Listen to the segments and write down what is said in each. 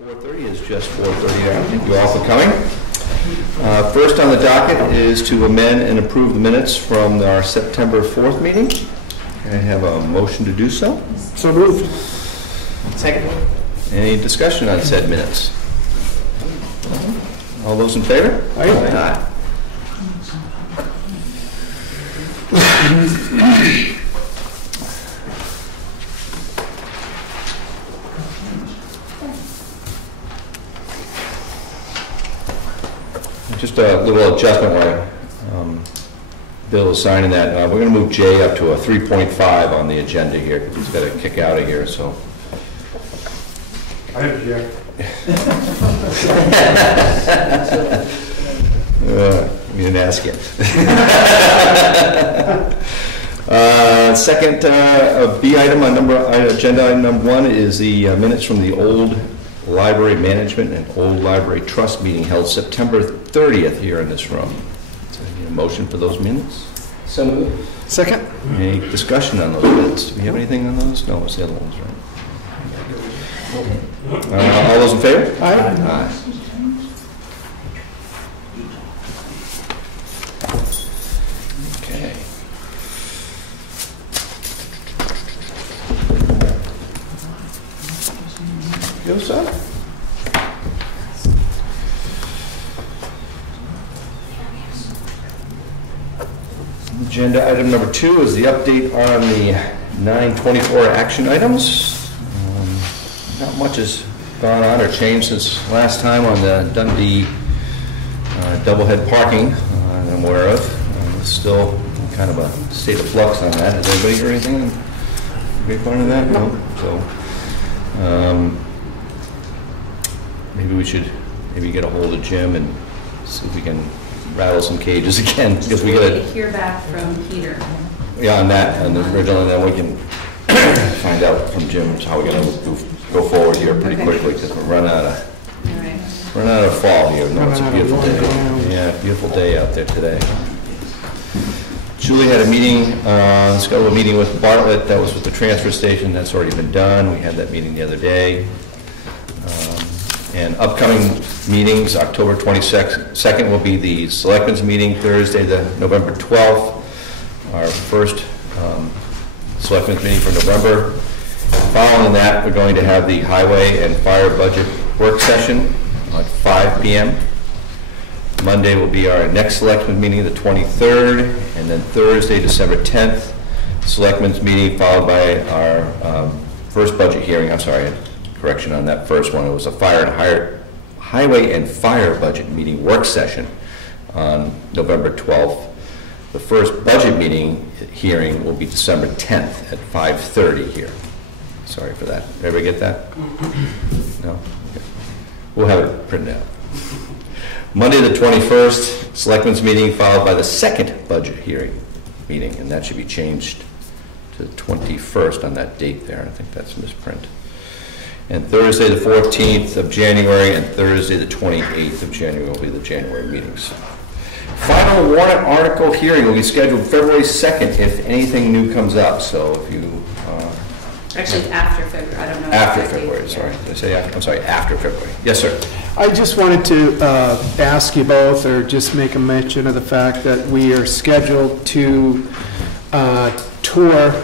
4:30 is just 4:30 now. Thank you all for coming. First on the docket is to amend and approve the minutes from our September 4th meeting. Can I have a motion to do so? So moved. Second. Any discussion on said minutes? All those in favor? Aye. Just a little adjustment while Bill is signing that. We're going to move Jay up to a 3.5 on the agenda here because he's got to kick out of here. So I object. We didn't ask yet. Second B item on agenda item number 1 is the minutes from the old library management and old library trust meeting held September 30th here in this room. So I need a motion for those minutes. So moved. Second. Any discussion on those minutes? Do we have anything on those? No, it's the other ones, right? All those in favor? Aye. Aye. Okay. Go, sir. Agenda item number 2 is the update on the 924 action items. Not much has gone on or changed since last time on the Dundee doublehead parking I'm aware of. It's still kind of a state of flux on that. Has anybody heard anything? Anybody part of that? No. So maybe we should get a hold of Jim and see if we can rattle some cages again, because we got to hear back from Peter. Yeah, on that, on the original, and then we can find out from Jim how we're going to go forward here pretty quickly, because we're running out of fall here. No, it's a beautiful day. Yeah, beautiful day out there today. Julie had a meeting, scheduled a meeting with Bartlett. That was with the transfer station. That's already been done. We had that meeting the other day. And upcoming meetings, October 22nd will be the Selectmen's meeting, Thursday, November 12th. Our first Selectmen's meeting for November. Following that, we're going to have the Highway and Fire Budget Work Session at 5 p.m. Monday will be our next Selectmen's meeting, the 23rd, and then Thursday, December 10th, Selectmen's meeting, followed by our first budget hearing. I'm sorry. Correction on that first one. It was a Highway and Fire Budget Meeting Work Session on November 12th. The first budget meeting hearing will be December 10th at 5:30 here. Sorry for that. Did everybody get that? No? Okay. We'll have it printed out. Monday the 21st, Selectmen's meeting, followed by the second budget hearing meeting, and that should be changed to the 21st on that date there. I think that's misprint. And Thursday, the 14th of January, and Thursday, the 28th of January will be the January meetings. Final warrant article hearing will be scheduled February 2nd if anything new comes up. So if you... Actually, it's after February. I don't know. After February, sorry. Did I say after? I'm sorry, after February. Yes, sir. I just wanted to ask you both, or just make a mention of the fact that we are scheduled to tour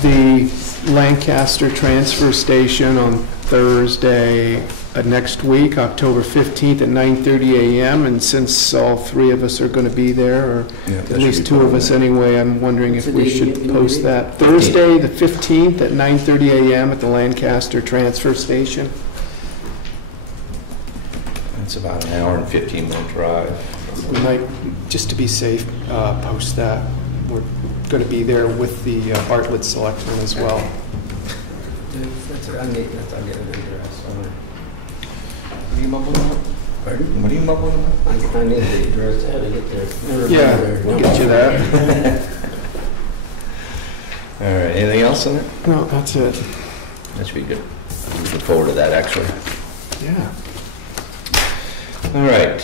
the Lancaster transfer station on Thursday next week, October 15th at 9:30 a.m. And since all three of us are going to be there, or at least two of us anyway, I'm wondering if we should post that. Thursday the 15th at 9:30 a.m. at the Lancaster transfer station. It's about an hour and 15-minute drive. We might, just to be safe, post that. We're going to be there with the Bartlett Selectmen as well. That's our address. What are you mumbling about? Pardon? What are you mumbling about? I need the address. How to get there. Yeah, we'll get you that. All right, anything else on it? No, that's it. That should be good. Looking forward to that, actually. Yeah. All right,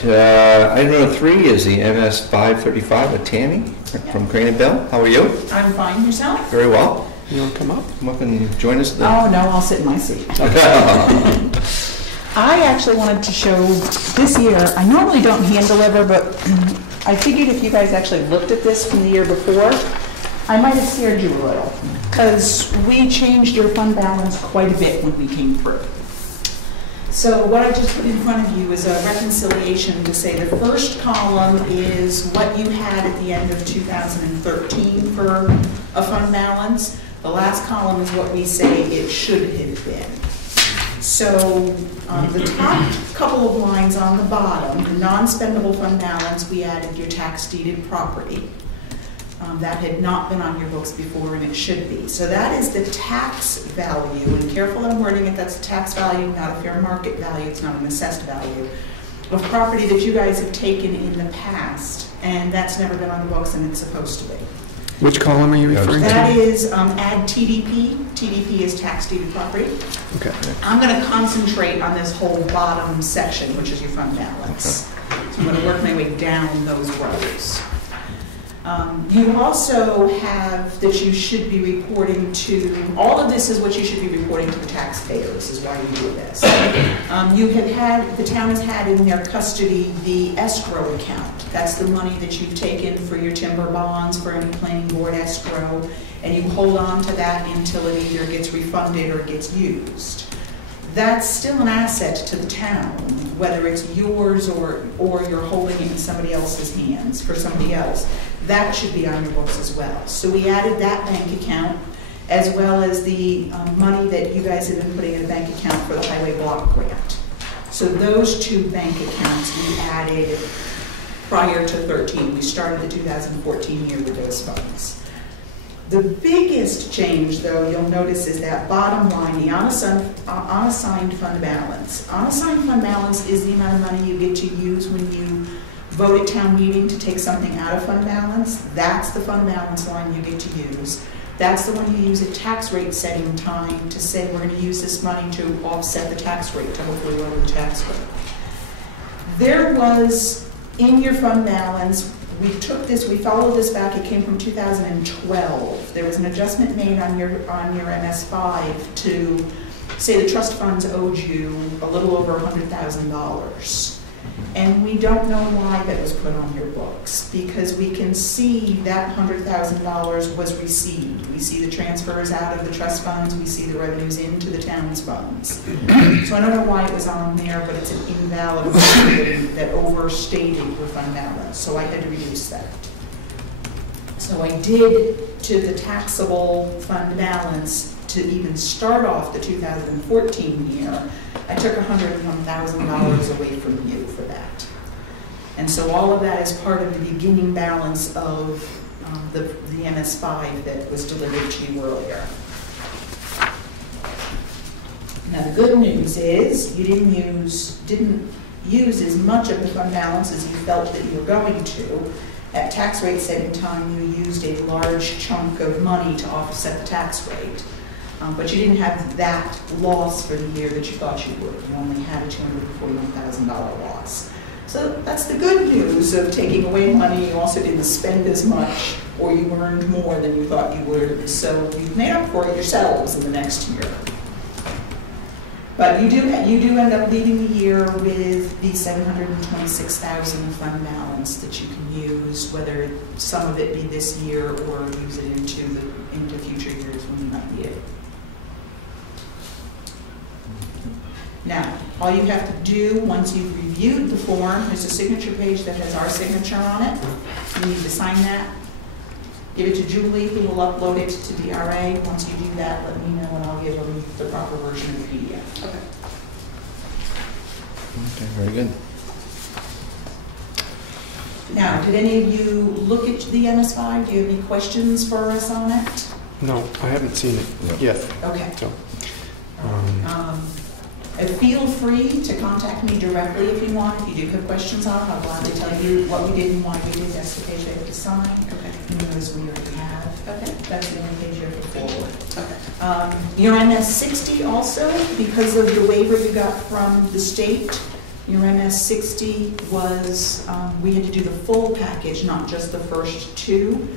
item number 3 is the MS 535 with Tammy from Crane and Bell. How are you? I'm fine. Yourself? Very well. You want to come up? Come up and join us. Oh, no, I'll sit in my seat. I actually wanted to show this year, I normally don't hand deliver, but I figured if you guys actually looked at this from the year before, I might have scared you a little, because we changed your fund balance quite a bit when we came through. So what I just put in front of you is a reconciliation to say the first column is what you had at the end of 2013 for a fund balance. The last column is what we say it should have been. So the top couple of lines on the bottom, the non-spendable fund balance, we added your tax deeded property. That had not been on your books before, and it should be. So that is the tax value, and careful I'm wording it, that's a tax value, not a fair market value, it's not an assessed value, of property that you guys have taken in the past, and that's never been on the books, and it's supposed to be. Which column are you referring to? That is add TDP. TDP is tax deeded property. Okay. I'm going to concentrate on this whole bottom section, which is your fund balance. So I'm going to work my way down those rows. You also have that you should be reporting to, all of this is what you should be reporting to the taxpayer. This is why you do this. The town has had in their custody the escrow account. That's the money that you've taken for your timber bonds, for any planning board escrow, and you hold on to that until it either gets refunded or gets used. That's still an asset to the town, whether it's yours or you're holding it in somebody else's hands for somebody else. That should be on your books as well. So we added that bank account, as well as the money that you guys have been putting in a bank account for the highway block grant. So those two bank accounts we added prior to 13. We started the 2014 year with those funds. The biggest change, though, you'll notice is that bottom line, the unassigned fund balance. Unassigned fund balance is the amount of money you get to use when you vote at town meeting to take something out of fund balance. That's the fund balance line you get to use. That's the one you use at tax rate setting time to say we're going to use this money to offset the tax rate, to hopefully lower the tax rate. There was, in your fund balance, we followed this back, it came from 2012. There was an adjustment made on your MS5 to say the trust funds owed you a little over $100,000. And we don't know why that was put on your books, because we can see that $100,000 was received. We see the transfers out of the trust funds, we see the revenues into the town's funds. So I don't know why it was on there, but it's an invalid that overstated your fund balance, so I had to reduce that. So I did to the taxable fund balance to even start off the 2014 year, I took $101,000 away from you for that. And so all of that is part of the beginning balance of the MS5 that was delivered to you earlier. Now the good news is you didn't use as much of the fund balance as you felt that you were going to. At tax rate setting time, you used a large chunk of money to offset the tax rate. But you didn't have that loss for the year that you thought you would. You only had a $241,000 loss. So that's the good news of taking away money. You also didn't spend as much, or you earned more than you thought you would. So you've made up for it yourselves in the next year. But you do end up leaving the year with the $726,000 fund balance that you can use, whether some of it be this year or use it into future years when you might need it. Now, all you have to do once you've reviewed the form, there's a signature page that has our signature on it. You need to sign that. Give it to Julie, who will upload it to DRA. Once you do that, let me know and I'll give them the proper version of the PDF. Okay. Okay, very good. Now, did any of you look at the MS5? Do you have any questions for us on it? No, I haven't seen it yet. Okay. So, feel free to contact me directly if you want. If you do have questions on it, I'll gladly tell you what we did and why we did. That's the page I have to sign. Okay. And those we already have. Okay. That's the only page you have to forward. Okay. Your MS60 also, because of the waiver you got from the state, your MS60 was, we had to do the full package, not just the first two.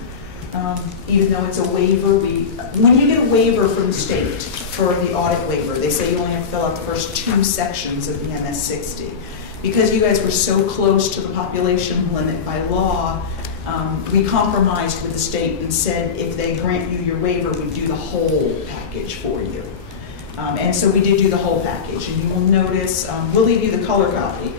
Even though it's a waiver, when you get a waiver from the state for the audit waiver, they say you only have to fill out the first 2 sections of the MS-60. Because you guys were so close to the population limit by law, we compromised with the state and said if they grant you your waiver, we'd do the whole package for you. And so we did do the whole package. And you will notice, we'll leave you the color copy.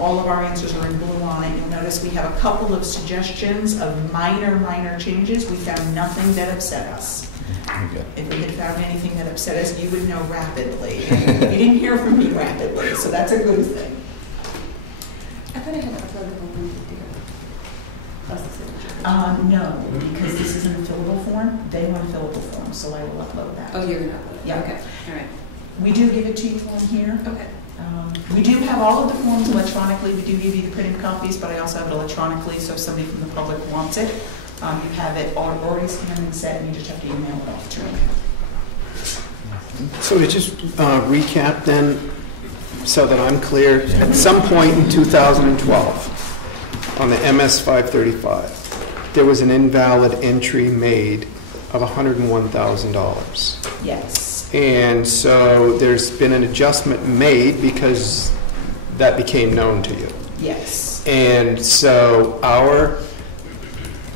All of our answers are in blue on it. You'll notice we have a couple of suggestions of minor changes. We found nothing that upset us. Okay. If we had found anything that upset us, you would know rapidly. You didn't hear from me rapidly, so that's a good thing. I thought I had uploaded the link to plus the signature. No, because this isn't a fillable form. They want a fillable form, so I will upload that. Oh, you're going to upload it? Yeah. Okay, all right. We do give it to you on here. Okay. We do have all of the forms electronically. We do give you the printed copies, but I also have it electronically, so if somebody from the public wants it, you have it already scanned and set, and you just have to email it off to them. So to just recap then, so that I'm clear, at some point in 2012, on the MS 535, there was an invalid entry made of $101,000. Yes. And so there's been an adjustment made because that became known to you. Yes. And so our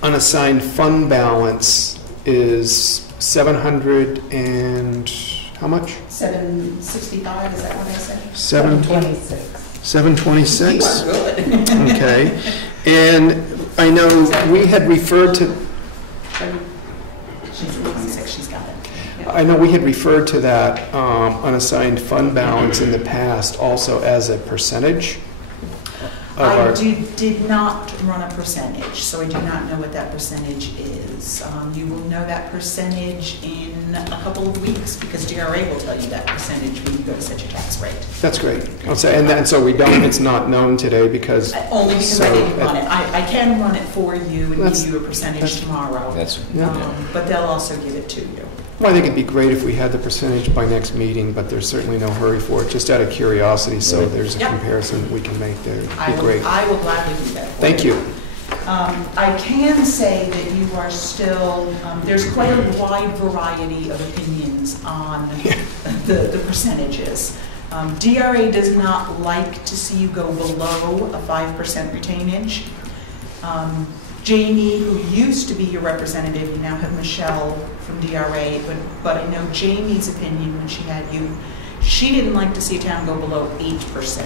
unassigned fund balance is 700 and how much? 765, is that what I said? 726. You 726? are good. Okay. And I know we had referred to, She's 26, she's got it. I know we had referred to that unassigned fund balance in the past also as a percentage of our... did not run a percentage, so I do not know what that percentage is. You will know that percentage in a couple of weeks because DRA will tell you that percentage when you go to set your tax rate. That's great. And so we don't, it's not known today because... Only because I didn't run it. I can run it for you and give you a percentage tomorrow. But they'll also give it to you. Well, I think it'd be great if we had the percentage by next meeting, but there's certainly no hurry for it, just out of curiosity, so there's a comparison that we can make there. It'd be great. I will gladly do that for Thank you. I can say that you are still, there's quite a wide variety of opinions on the percentages. DRA does not like to see you go below a 5% retainage. Jamie, who used to be your representative, you now have Michelle from DRA, but I know Jamie's opinion when she had you, she didn't like to see a town go below 8%.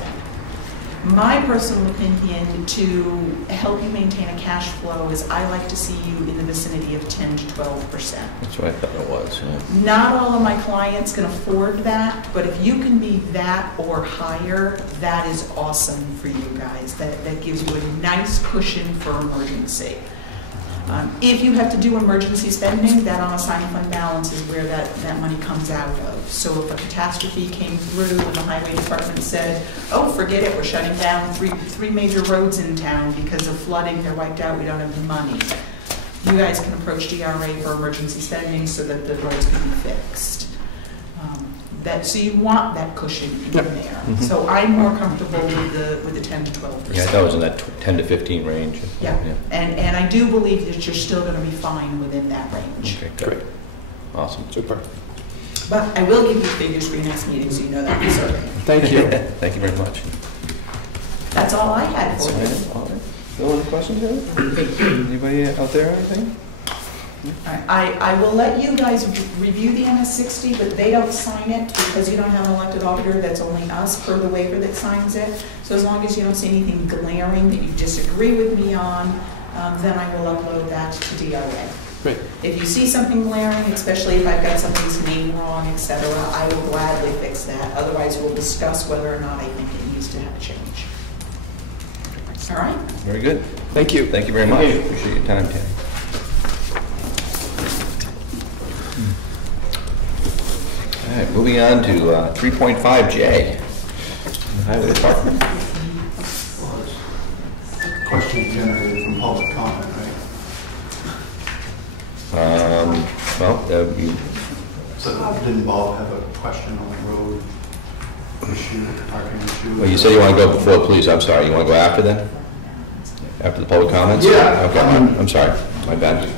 My personal opinion to help you maintain a cash flow is I like to see you in the vicinity of 10 to 12%. That's what I thought it was, yeah. Not all of my clients can afford that, but if you can be that or higher, that is awesome for you guys. That gives you a nice cushion for emergency. If you have to do emergency spending, that unassigned fund balance is where that money comes out of. So if a catastrophe came through and the highway department said, oh, forget it, we're shutting down three major roads in town because of flooding, they're wiped out, we don't have the money. You guys can approach DRA for emergency spending so that the roads can be fixed. So you want that cushion in there. Mm-hmm. So I'm more comfortable with the 10 to 12%. Yeah, I thought it was in that 10 to 15 range. Yeah. And I do believe that you're still going to be fine within that range. Okay, great. Awesome. Super. But I will give you figures for your next meeting so you know that for certain. Thank you. Thank you very much. That's all I had for you. All right. No other questions, anybody out there or anything? I will let you guys review the MS-60, but they don't sign it because you don't have an elected auditor. That's only us per the waiver that signs it. So as long as you don't see anything glaring that you disagree with me on, then I will upload that to DRA. Great. If you see something glaring, especially if I've got somebody's name wrong, etc., I will gladly fix that. Otherwise, we'll discuss whether or not I think it needs to have a change. All right? Very good. Thank you. Thank you very much. Appreciate your time, Tammy. All right, moving on to 3.5J, the Highway Department. Question generated from public comment, right? Well, you... So didn't Bob have a question on the road issue, parking issue? Well, you said you want to go before the police. I'm sorry. You want to go after then? After the public comments? Yeah. Okay. I'm sorry. My bad.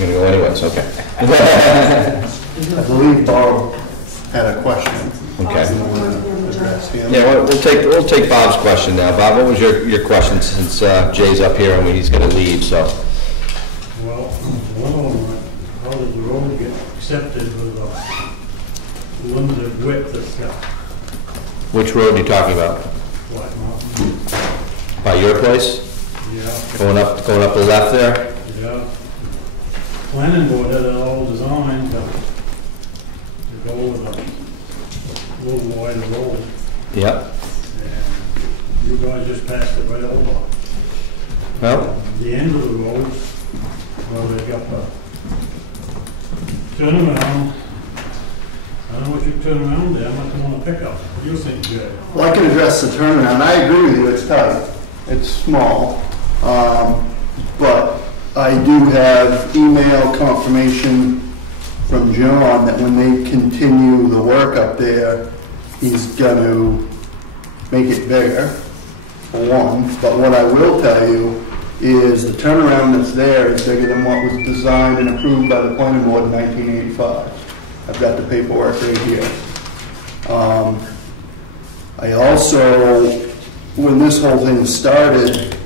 You're gonna go anyways, okay. I believe Bob had a question. Okay. You wanna address him? Yeah, we'll take Bob's question now. Bob, what was your question, since Jay's up here and he's gonna leave, so. Well, one of them, how does the road get accepted with a limited width it's got? Which road are you talking about? White Mountain? By your place? Yeah, Going up the left there? yeah. Planning board had it all designed to go with a little wider road, Yep. and you guys just passed it right over. Well, The end of the road, where they got the turnaround, I don't know what you turn around there, I'm not the one to pick up. What do you think, Jay? Well, I can address the turnaround. I agree with you, it's tight. It's small. But I do have email confirmation from John that when they continue the work up there, he's gonna make it bigger, for one. But what I will tell you is the turnaround that's there is bigger than what was designed and approved by the planning board in 1985. I've got the paperwork right here. I also, when this whole thing started,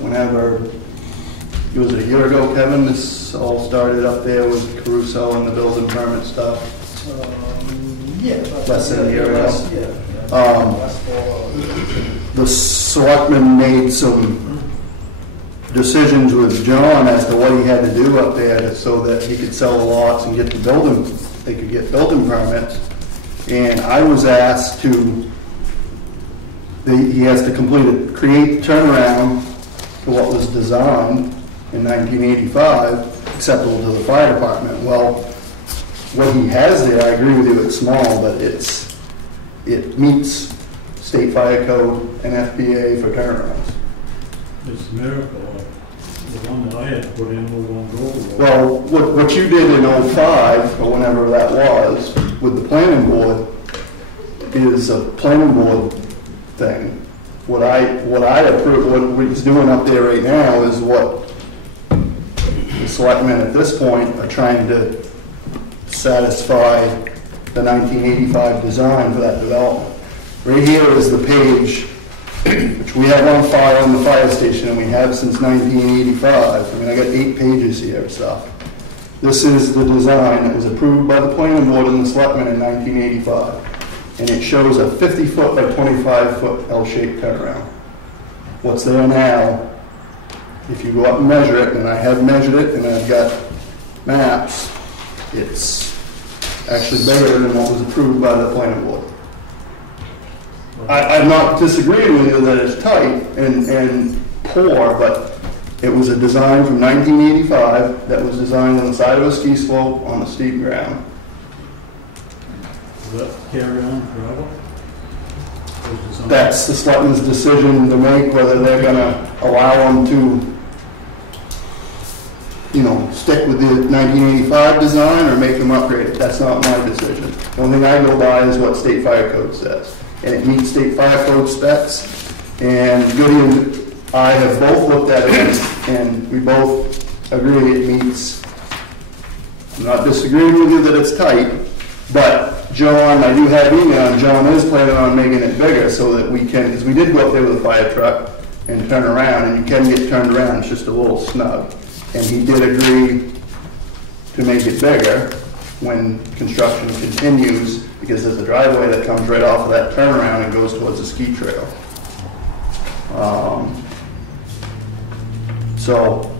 whenever, it was a year ago, Kevin, this all started up there with Caruso and the building permit stuff. Less than a year ago. The selectmen made some decisions with John as to what he had to do up there so that he could sell the lots and get the building, they could get building permits. And I was asked to, he has to create turnaround for what was designed in 1985, acceptable to the fire department. Well, what he has there, I agree with you, it's small, but it meets state fire code and FBA for turnarounds. It's a miracle. The one that I had put in, we won't go with. Well, what you did in '05, or whenever that was, with the planning board, is a planning board thing. What I approve, what he's doing up there right now is what the selectmen at this point are trying to satisfy the 1985 design for that development. Right here is the page, which we have on file in the fire station, and we have since 1985. I mean, I got 8 pages here of stuff. This is the design that was approved by the planning board and the selectmen in 1985. And it shows a 50-foot by 25-foot L-shaped turnaround. What's there now, if you go up and measure it, and I have measured it, and I've got maps, it's actually bigger than what was approved by the planning board. I'm not disagreeing with you that it's tight and poor, but it was a design from 1985 that was designed on the side of a ski slope on a steep ground. Will that carry on forever? That's the selectmen's decision to make, whether they're gonna allow them to, stick with the 1985 design or make them upgrade it. That's not my decision. The only thing I go by is what state fire code says. And it meets state fire code specs. And Goody and I have both looked at it, and we both agree it meets. I'm not disagreeing with you that it's tight, but John, I do have email, and John is planning on making it bigger so that we can, because we did go up there with a fire truck and turn around, and you can get turned around, it's just a little snug. And he did agree to make it bigger when construction continues, because there's a driveway that comes right off of that turnaround and goes towards the ski trail. So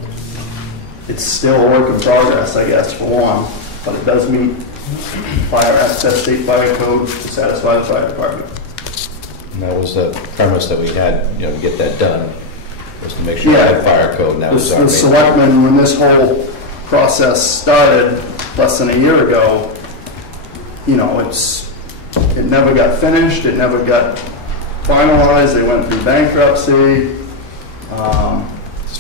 it's still a work in progress, I guess, for one, but it does meet fire access state fire code to satisfy the fire department. And that was the premise that we had, to get that done, was to make sure we had fire code, and that was our The main. selectmen, when this whole process started less than a year ago, it never got finished, it never got finalized, they went through bankruptcy.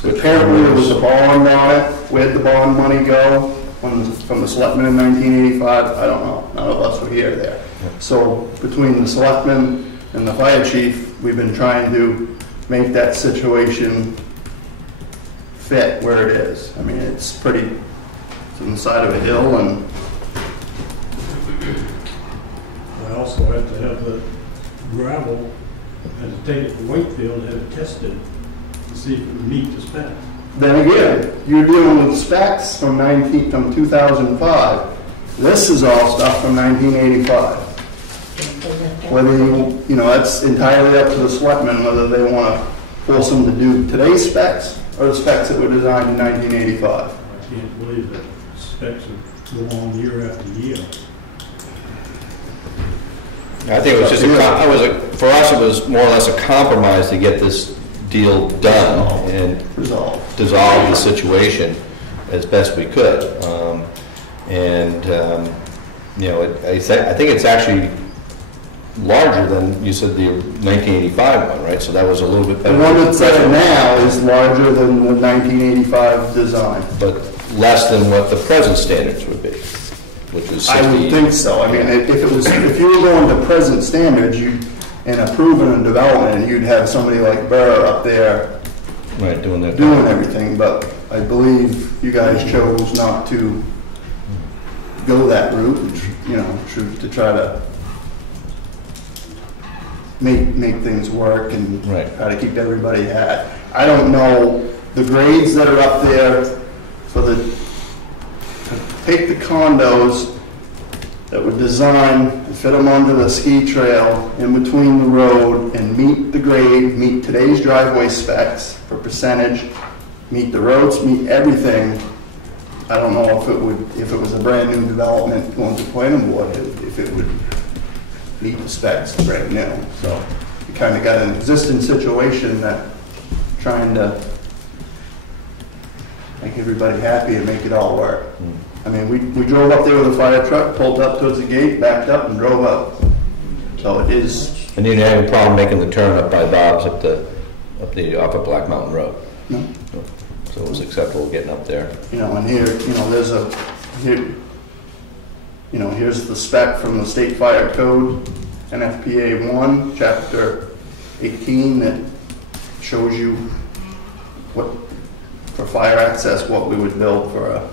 Apparently there was a bond on it. Where'd the bond money go from the selectmen in 1985? I don't know. None of us were there. So between the selectmen and the fire chief, we've been trying to make that situation fit where it is. I mean, it's pretty, it's on the side of a hill, and I also had to have the gravel, had to take it to Wakefield, had it tested to see if it would meet the spec. then again, you're dealing with specs from 2005. This is all stuff from 1985. Whether you know, that's entirely up to the selectmen whether they want to force them to do today's specs or the specs that were designed in 1985. I can't believe that specs would go on year after year. I think it was just for us, it was more or less a compromise to get this deal done and Resolved. dissolve the situation as best we could. You know, I think it's actually larger than, you said, the 1985 one, right? So that was a little bit better. The one that's there now is larger than the 1985 design. But less than what the present standards would be, which was 60. I would think so. I mean, if you were going to present standards, and approving a development, you'd have somebody like Burr up there Right, doing that. doing everything, but I believe you guys chose not to go that route, you know, to try to make things work and Right. try to keep everybody happy. I don't know the grades that are up there for to take the condos that were designed and fit them onto the ski trail in between the road and meet the grade, meet today's driveway specs for percentage, meet the roads, meet everything. I don't know if it was a brand new development going to planning board, if it would meet the specs brand new. So you kind of got an existing situation that trying to make everybody happy and make it all work. I mean, we drove up there with a fire truck, pulled up towards the gate, backed up and drove up. So it is. And you didn't have a problem making the turn up by Bob's up the Upper Black Mountain Road? No. So it was acceptable getting up there. You know, and here, you know, here's the spec from the State Fire Code, NFPA 1, Chapter 18, that shows you what, for fire access, what we would build for a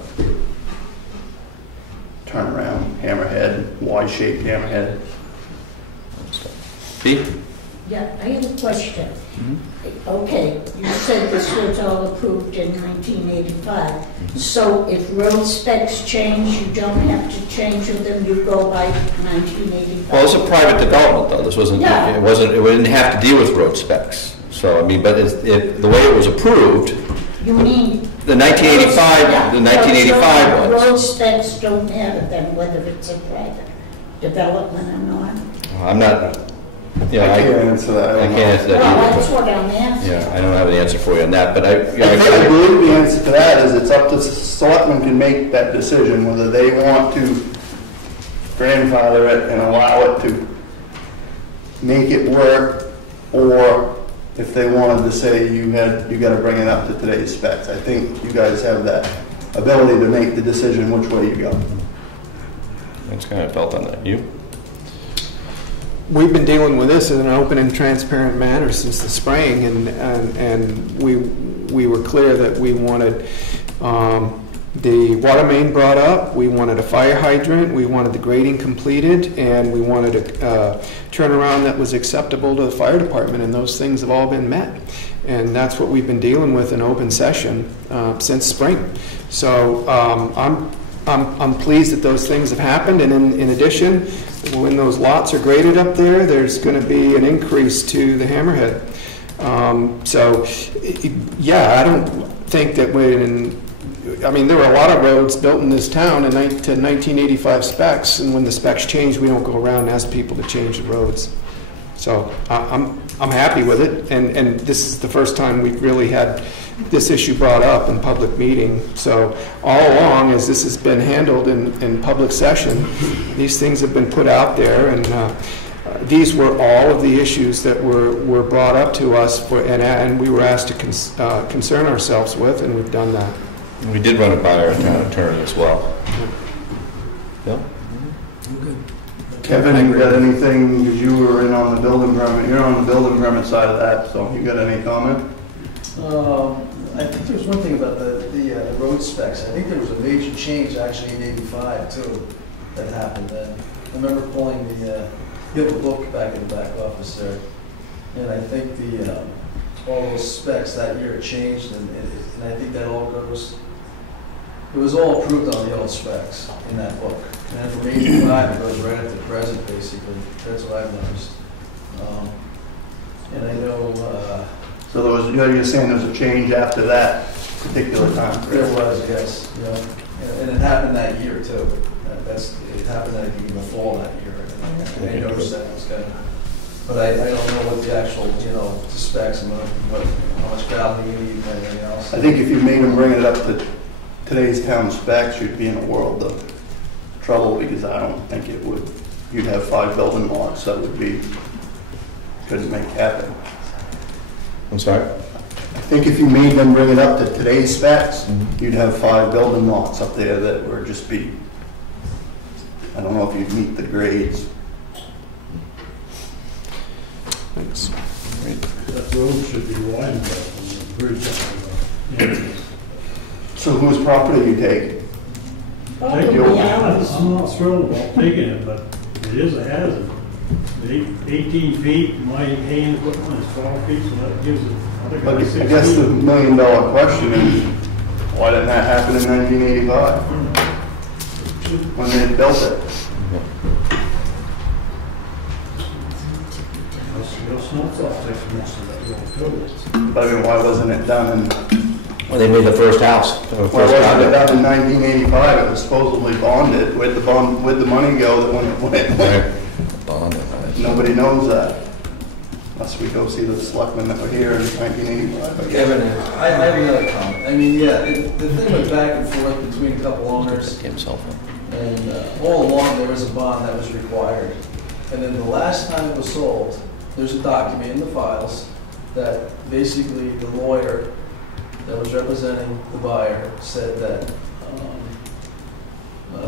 turnaround hammerhead, Y-shaped hammerhead. Pete? Yeah, I have a question. Okay, you said this was all approved in 1985. So if road specs change, you don't have to change them, you go by 1985? Well, it's a private development, though. This wasn't, Yeah. it didn't have to deal with road specs. So, I mean, but the way it was approved, You mean? the 1985, Yeah. the 1985 So ones. road specs don't matter then, whether it's a private development or not? I'm not, I can't answer that. I can't answer that Well, either. that's what I'm asking. Yeah, I don't have an answer for you on that, but I believe the answer to that is it's up to selectmen can make that decision whether they want to grandfather it and allow it to make it work, or if they wanted to say you got to bring it up to today's specs. I think you guys have that ability to make the decision which way you go. That's kind of felt on that. You? We've been dealing with this in an open and transparent manner since the spring, and we were clear that we wanted the water main brought up, we wanted a fire hydrant, we wanted the grading completed, and we wanted a turnaround that was acceptable to the fire department, and those things have all been met. And that's what we've been dealing with in open session since spring. So I'm pleased that those things have happened, and in addition, when those lots are graded up there, there's going to be an increase to the hammerhead. Yeah, I don't think that I mean, there were a lot of roads built in this town to 1985 specs, and when the specs change, we don't go around and ask people to change the roads. So I'm happy with it, and this is the first time we've really had this issue brought up in public meeting. So all along, as this has been handled in public session, these things have been put out there, and these were all of the issues that were brought up to us, and we were asked to concern ourselves with, and we've done that. We did run it by our town attorney as well. Bill? Kevin, you got anything, because you were in on the building permit, you're on the building permit side of that, so you got any comment? I think there was one thing about the road specs. I think there was a major change actually in '85 too that happened then. I remember pulling you have a book back in the back office there, and I think all those specs that year changed, and I think that all goes. It was all approved on the old specs in that book, and then from '85 it goes right up to present basically. That's what I've noticed. And I know. So there was, you're saying there was a change after that particular time? There was, yes, yeah. And it happened that year too. It happened, I think, in the fall that year. And I noticed that was kind of, but I don't know what the actual, the specs and how much gravel you need and everything else. I think if you made them bring it up to today's town specs, you'd be in a world of trouble, because I don't think it would, you'd have 5 building lots that would be, couldn't make happen. I'm sorry? I think if you made them bring it up to today's specs, you'd have 5 building lots up there that would just be, I don't know if you'd meet the grades. Thanks. That road should be widened up from the bridge. So whose property are you taking? Take Oh, it. yeah. I'm not thrilled about taking it, but it is a hazard. 18 feet, my hand equipment is 12 feet, so that gives it, I think But it's I guess the $1 million question is, why didn't that happen in 1985? When they built it? But I mean, why wasn't it done in, Well, they made the first house. why wasn't it done in 1985? It was supposedly bonded. Where'd the money go that when it went? Right. Bond. Nobody knows that, unless we go see the selectmen that were here in 1985. I guess. Kevin, I have another comment. I mean, the thing went back and forth between a couple owners, Himself. and all along there was a bond that was required. And then the last time it was sold, there's a document in the files that basically the lawyer that was representing the buyer said that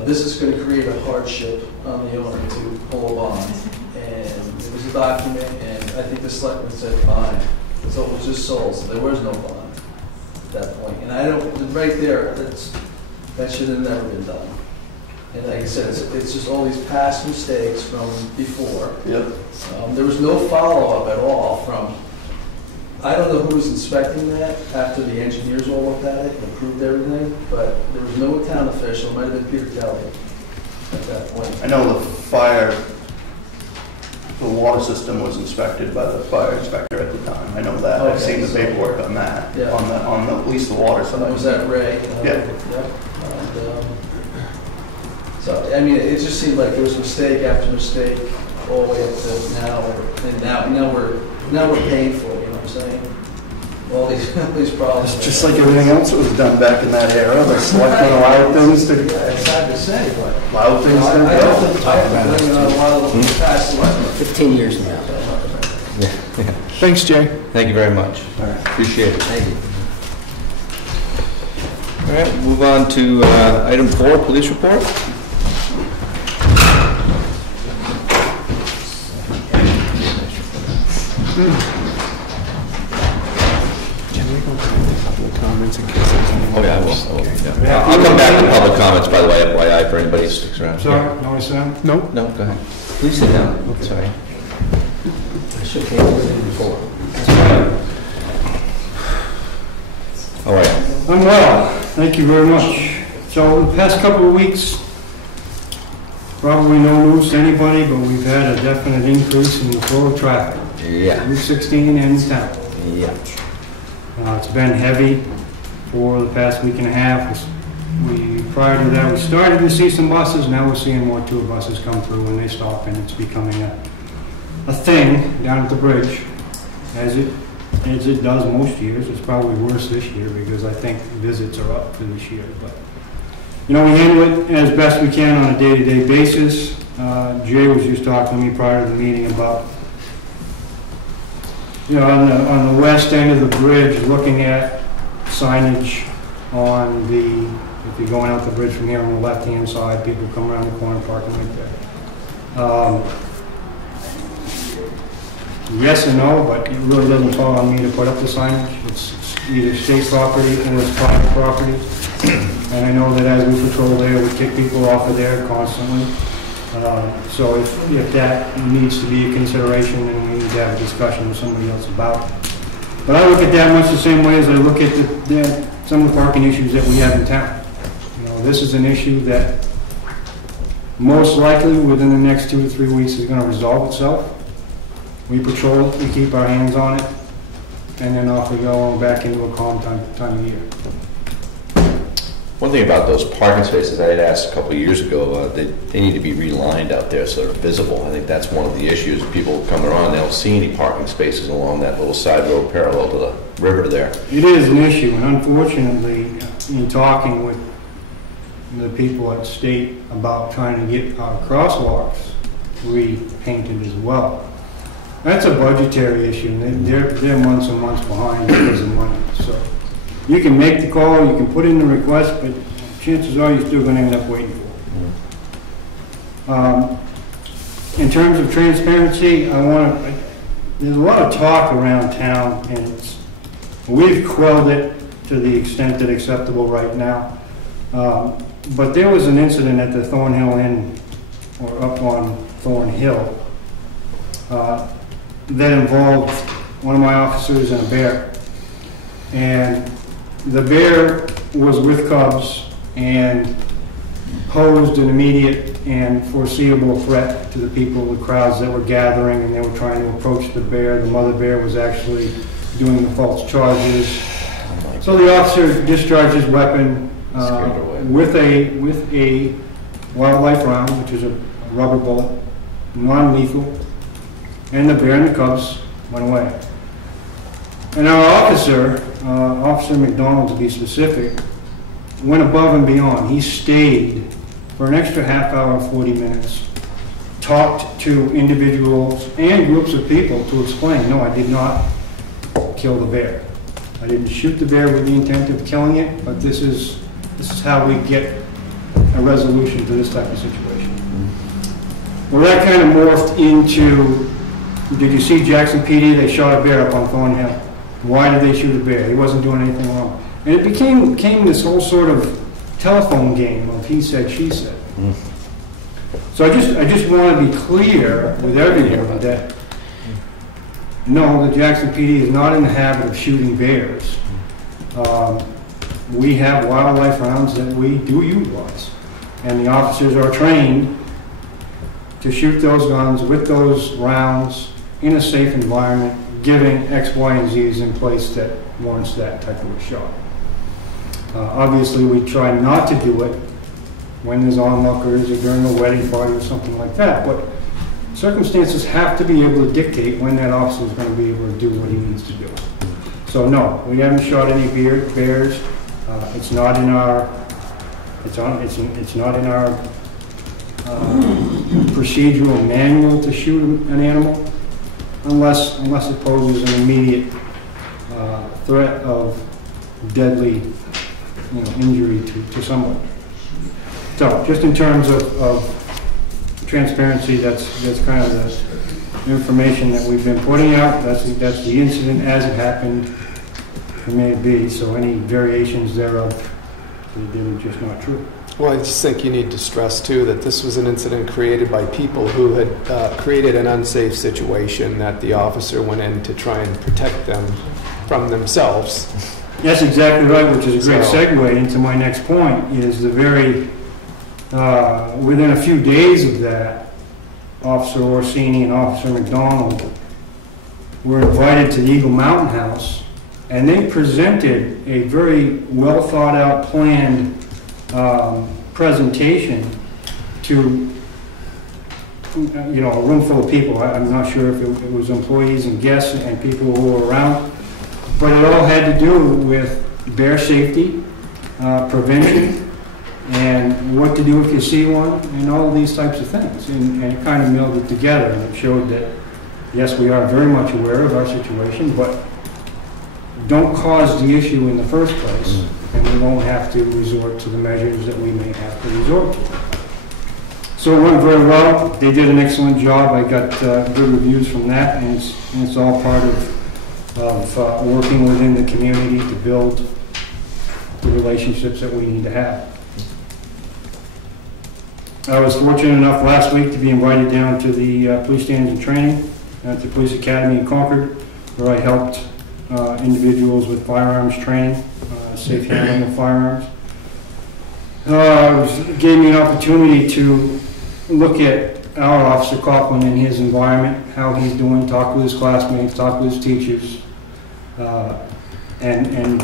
this is going to create a hardship on the owner to pull a bond. And it was a document, and I think the selectman said fine. So it was just sold, so there was no bond at that point. And I don't, right there, that should have never been done. And like I said, it's just all these past mistakes from before. Yep. There was no follow-up at all from, I don't know who was inspecting that after the engineers all looked at it and approved everything, but there was no town official, it might have been Peter Kelly at that point. I know the water system was inspected by the fire inspector at the time. I know that. I've Okay, seen the so- paperwork on that, Yeah. on at least the water So that side. was that Ray. Yeah. Yep. So, I mean, it just seemed like there was mistake after mistake all the way up to now, and now we're paying for it, you know what I'm saying? All these problems. It's just like everything else that was done back in that era. The selectmen allowed things to, Yeah, it's hard to say, but. allowed things I to have go. to, I have to blame it on a lot of the past selectmen. 15 years now. Thanks, Jay. Thank you very much. All right. Appreciate it. Thank you. All right, move on to item 4, police report. Can we go to public comments in case there's any? Oh, yeah, I will. Yeah. I'll come back to public comments, by the way, FYI, for anybody who sticks around. Sorry, no, I sound? Nope. No, go ahead. Please sit down. Sorry. I shook hands with you before. How are you? I'm well, thank you very much. So the past couple of weeks, probably no news to anybody, but we've had a definite increase in the flow of traffic. Yeah. Route 16 in town. Yeah. It's been heavy for the past week and a half. Prior to that, we started to see some buses. Now we're seeing more tour buses come through and they stop, and it's becoming a thing down at the bridge, as it does most years. It's probably worse this year because I think visits are up for this year. But we handle it as best we can on a day-to-day basis. Jay was just talking to me prior to the meeting about, on the west end of the bridge, looking at signage on if you're going out the bridge from here on the left-hand side, people come around the corner parking right there. yes and no, but it really doesn't fall on me to put up the signage. It's either state property or it's private property. And I know that as we patrol there, we kick people off of there constantly. So if that needs to be a consideration, then we need to have a discussion with somebody else about it. But I look at that much the same way as I look at some of the parking issues that we have in town. You know, this is an issue that most likely within the next 2 or 3 weeks is going to resolve itself. We patrol it, we keep our hands on it, and then off we go back into a calm time of year. One thing about those parking spaces, I had asked a couple of years ago, they need to be relined out there so they're visible. I think that's one of the issues. People coming around, they don't see any parking spaces along that little side road parallel to the river there. It is an issue, and unfortunately, in talking with the people at state about trying to get our crosswalks repainted as well, that's a budgetary issue, and they're months and months behind because of money. So you can make the call, you can put in the request, but chances are you're still going to end up waiting for it. In terms of transparency, there's a lot of talk around town, and we've quelled it to the extent that's acceptable right now. But there was an incident at the Thornhill Inn, or up on Thornhill, that involved one of my officers and a bear. And the bear was with cubs and posed an immediate and foreseeable threat to the people, the crowds that were gathering, and they were trying to approach the bear. The mother bear was actually doing the false charges. So the officer discharged his weapon with a wildlife round, which is a rubber bullet, non-lethal, and the bear and the cubs went away. And our officer, Officer McDonald to be specific, went above and beyond. He stayed for an extra half hour, 40 minutes, talked to individuals and groups of people to explain, no, I did not kill the bear. I didn't shoot the bear with the intent of killing it, but this is how we get a resolution to this type of situation. Well, that kind of morphed into, did you see Jackson PD? They shot a bear up on Thornhill. Why did they shoot a bear? He wasn't doing anything wrong. And it became this whole sort of telephone game of he said, she said. So I just want to be clear with everyone that no, the Jackson PD is not in the habit of shooting bears. We have wildlife rounds that we do utilize, and the officers are trained to shoot those guns with those rounds in a safe environment, giving X, Y, and Z's in place that warrants that type of a shot. Obviously, we try not to do it when there's onlookers or during a wedding party or something like that, but circumstances have to be able to dictate when that officer is going to be able to do what he needs to do. So no, we haven't shot any bears. It's not in our procedural manual to shoot an animal unless it poses an immediate threat of deadly injury to someone. So just in terms of transparency, that's kind of the information that we've been putting out. That's the incident as it happened. It may be, so any variations thereof, they were just not true. Well, I just think you need to stress, too, that this was an incident created by people who had created an unsafe situation that the officer went in to try and protect them from themselves. That's exactly right, which is a great segue into my next point, is the very, within a few days of that, Officer Orsini and Officer McDonald were invited to the Eagle Mountain House, and they presented a very well thought out, planned presentation to a room full of people. I'm not sure if it was employees and guests and people who were around, but it all had to do with bear safety, prevention, and what to do if you see one, and all these types of things. And it kind of melded it together, and it showed that yes, we are very much aware of our situation, but don't cause the issue in the first place, and we won't have to resort to the measures that we may have to resort to. So it went very well. They did an excellent job. I got good reviews from that, and it's all part of working within the community to build the relationships that we need to have. I was fortunate enough last week to be invited down to the police standards and training at the Police Academy in Concord, where I helped individuals with firearms training, safe handling of firearms. It gave me an opportunity to look at our Officer Coughlin in his environment, how he's doing, talk with his classmates, talk with his teachers, and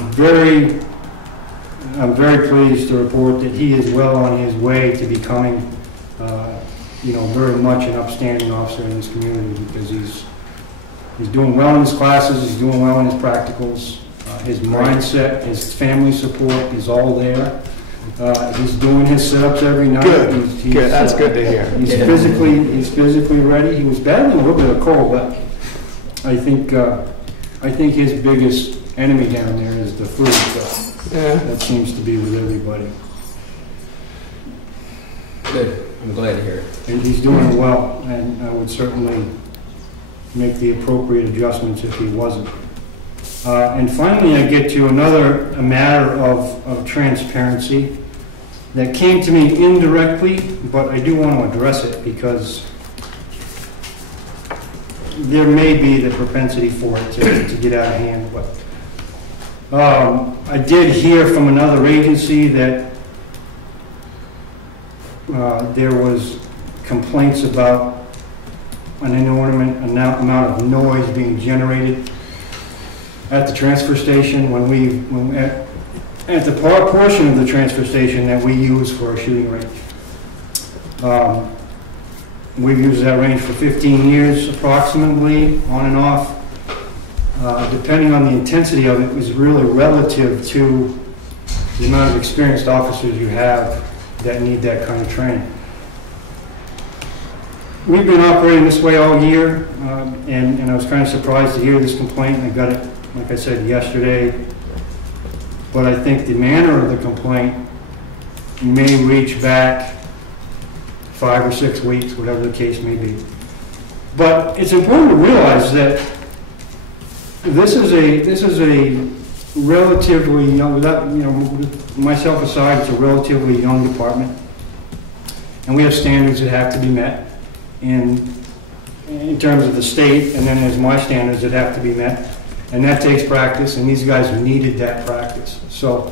I'm very pleased to report that he is well on his way to becoming, very much an upstanding officer in this community, because he's doing well in his classes, he's doing well in his practicals, his mindset, his family support is all there. He's doing his sit-ups every night. Good. He's, Good. That's good to hear. He's physically ready. He was battling a little bit of cold, but I think his biggest enemy down there is the food. So Yeah. that seems to be with everybody. Good, I'm glad to hear it. And he's doing well, and I would certainly make the appropriate adjustments if he wasn't. And finally, I get to a matter of transparency that came to me indirectly, but I do want to address it because there may be the propensity for it to get out of hand. But I did hear from another agency that there was complaints about an inordinate amount of noise being generated at the transfer station at the portion of the transfer station that we use for a shooting range. We've used that range for 15 years approximately, on and off. Depending on the intensity of it, was really relative to the amount of experienced officers you have that need that kind of training. We've been operating this way all year, and I was kind of surprised to hear this complaint. I got it, like I said, yesterday. But I think the manner of the complaint may reach back 5 or 6 weeks, whatever the case may be. But it's important to realize that this is a relatively young, myself aside, it's a relatively young department, and we have standards that have to be met in terms of the state, and then there's my standards that have to be met. And that takes practice, and these guys needed that practice. So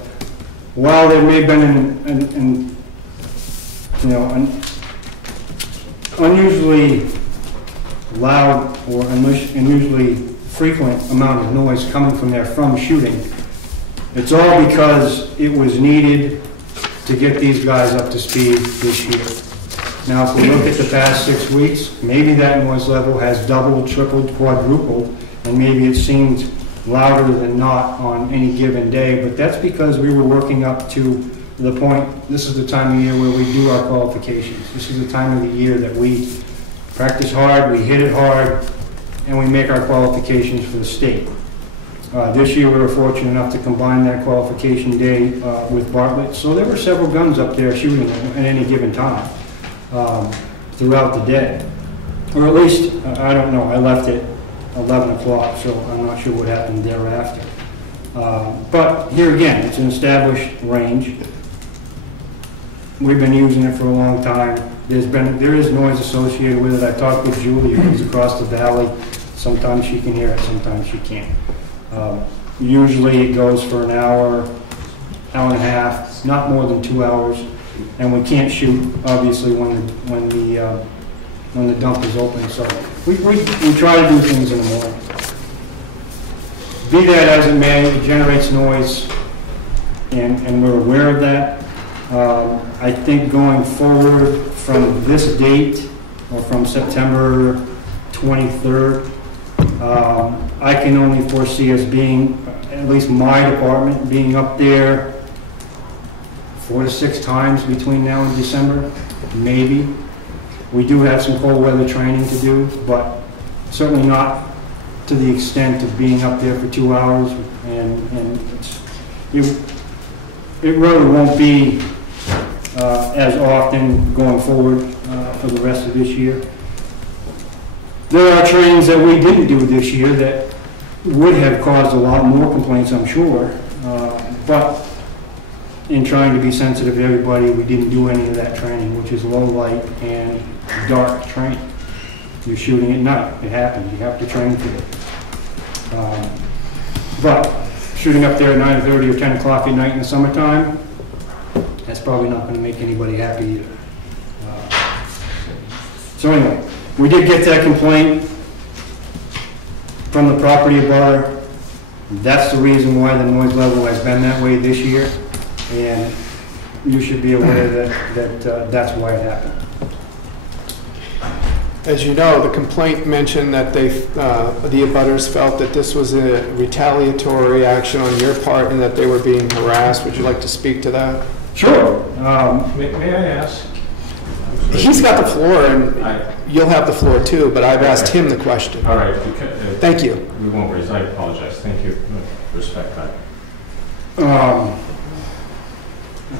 while there may have been an unusually loud or unusually frequent amount of noise coming from there from shooting, it's all because it was needed to get these guys up to speed this year. Now, if we look at the past 6 weeks, maybe that noise level has doubled, tripled, quadrupled, and maybe it seemed louder than not on any given day, but that's because we were working up to the point, this is the time of year where we do our qualifications. This is the time of the year that we practice hard, we hit it hard, and we make our qualifications for the state. This year we were fortunate enough to combine that qualification day with Bartlett, so there were several guns up there shooting at any given time throughout the day. Or at least, I don't know, I left at 11 o'clock, so I'm not sure what happened thereafter. But here again, it's an established range. We've been using it for a long time. There is noise associated with it. I talked with Julie, who's across the valley. Sometimes she can hear it, sometimes she can't. Usually it goes for an hour, hour and a half, not more than 2 hours. And we can't shoot, obviously, when the dump is open. So we try to do things in the morning. Be that as it may, it generates noise, and we're aware of that. I think going forward from this date, or from September 23rd, I can only foresee us being, at least my department, being up there 4 to 6 times between now and December, maybe. We do have some cold weather training to do, but certainly not to the extent of being up there for 2 hours, and it really won't be as often going forward. for the rest of this year. There are trainings that we didn't do this year that would have caused a lot more complaints, I'm sure. But in trying to be sensitive to everybody, we didn't do any of that training, which is low light and dark training. You're shooting at night. It happens. You have to train for it. But shooting up there at 9:30 or 10 o'clock at night in the summertime, that's probably not going to make anybody happy either. So anyway, we did get that complaint from the property abutter. That's the reason why the noise level has been that way this year, and you should be aware that that's why it happened. As you know, the complaint mentioned that the abutters felt that this was a retaliatory action on your part and that they were being harassed. Would you like to speak to that? Sure. May I ask? He's got the floor, and you'll have the floor too, but I've asked him the question. All right. Thank you. We won't raise, I apologize. Thank you. Respect that.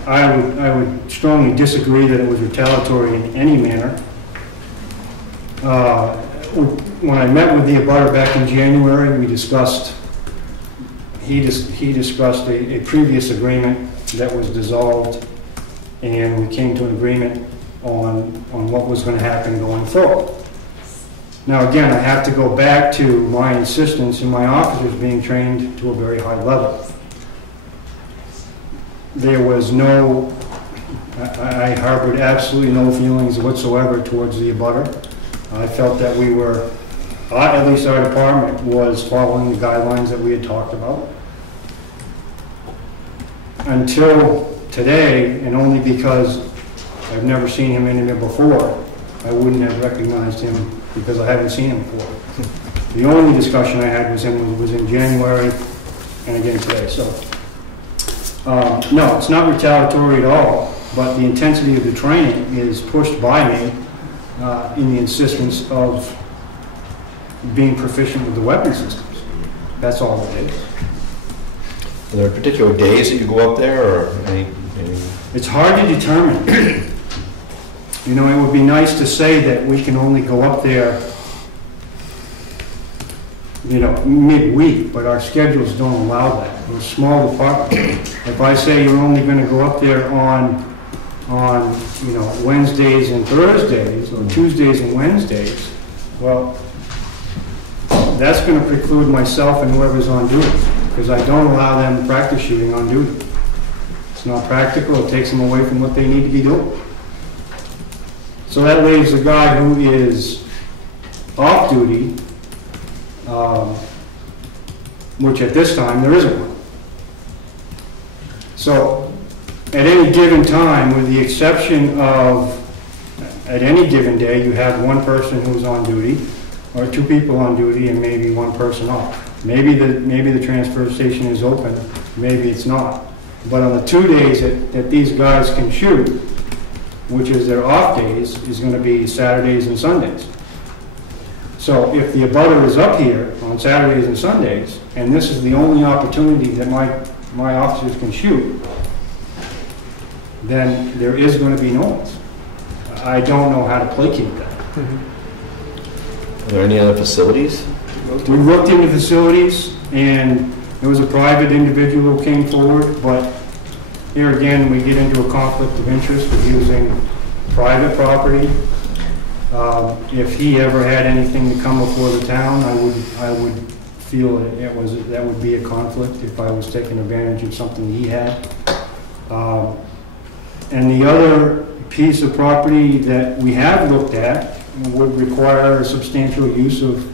I would strongly disagree that it was retaliatory in any manner. When I met with the abutter back in January, we discussed, he discussed a previous agreement that was dissolved, and we came to an agreement on what was going to happen going forward. Now again, I have to go back to my insistence in my officers being trained to a very high level. There was no, I harbored absolutely no feelings whatsoever towards the abutter. I felt that we were, at least our department was following the guidelines that we had talked about. Until today, and only because I've never seen him in here before, I wouldn't have recognized him because I haven't seen him before. The only discussion I had with him was in January and again today. So, no, it's not retaliatory at all, but the intensity of the training is pushed by me in the insistence of being proficient with the weapon systems. That's all it is. Are there particular days that you go up there, or any? It's hard to determine. You know, it would be nice to say that we can only go up there, you know, midweek, but our schedules don't allow that. We're a small department. If I say you're only going to go up there on you know, Wednesdays and Thursdays, or Tuesdays and Wednesdays, well, that's going to preclude myself and whoever's on duty, because I don't allow them to practice shooting on duty. It's not practical. It takes them away from what they need to be doing. So that leaves a guy who is off duty, which at this time there isn't one. So at any given time, with the exception of at any given day, you have one person who's on duty, or two people on duty, and maybe one person off. Maybe the transfer station is open, maybe it's not. But on the 2 days that these guys can shoot, which is their off days, is going to be Saturdays and Sundays. So if the abutter is up here on Saturdays and Sundays, and this is the only opportunity that my officers can shoot, then there is going to be noise. I don't know how to placate that. Are there any other facilities? We looked into facilities, and there was a private individual who came forward, but here again, we get into a conflict of interest with using private property. If he ever had anything to come before the town, I would feel that would be a conflict if I was taking advantage of something he had. And the other piece of property that we have looked at would require a substantial use of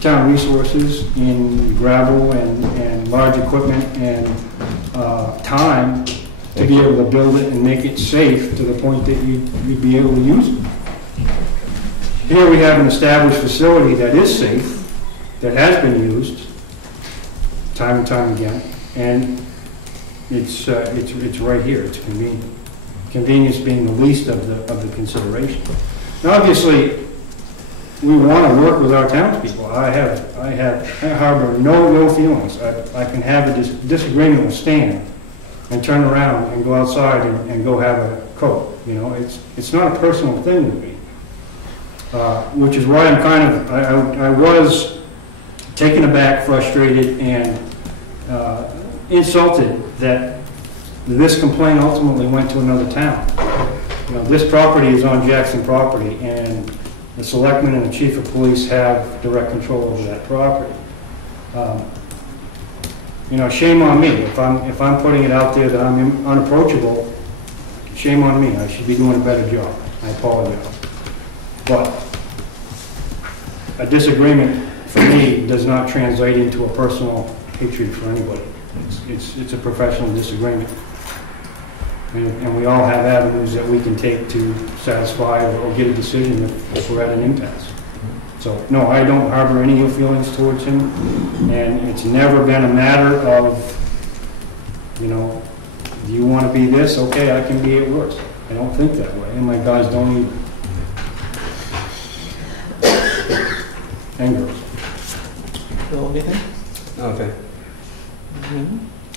town resources in gravel and large equipment and time to be able to build it and make it safe to the point that you'd be able to use it. Here we have an established facility that is safe, that has been used time and time again, and it's right here. It's convenient. Convenience being the least of the consideration. Now, obviously, we want to work with our townspeople. I harbor no feelings. I can have a disagreement with Stan and turn around and go outside and go have a Coke. You know, it's not a personal thing with me. which is why I'm kind of, I was taken aback, frustrated, and insulted that this complaint ultimately went to another town. You know, this property is on Jackson property, and the selectmen and the chief of police have direct control over that property. You know, shame on me if I'm putting it out there that I'm unapproachable. Shame on me. I should be doing a better job. I apologize. But a disagreement for me does not translate into a personal hatred for anybody. It's a professional disagreement. And we all have avenues that we can take to satisfy or get a decision if we're at an impasse. So, no, I don't harbor any ill feelings towards him, and it's never been a matter of, you know, do you want to be this? Okay, I can be it worse. I don't think that way, and my guys don't either. And girls. Bill, what do you think? Okay.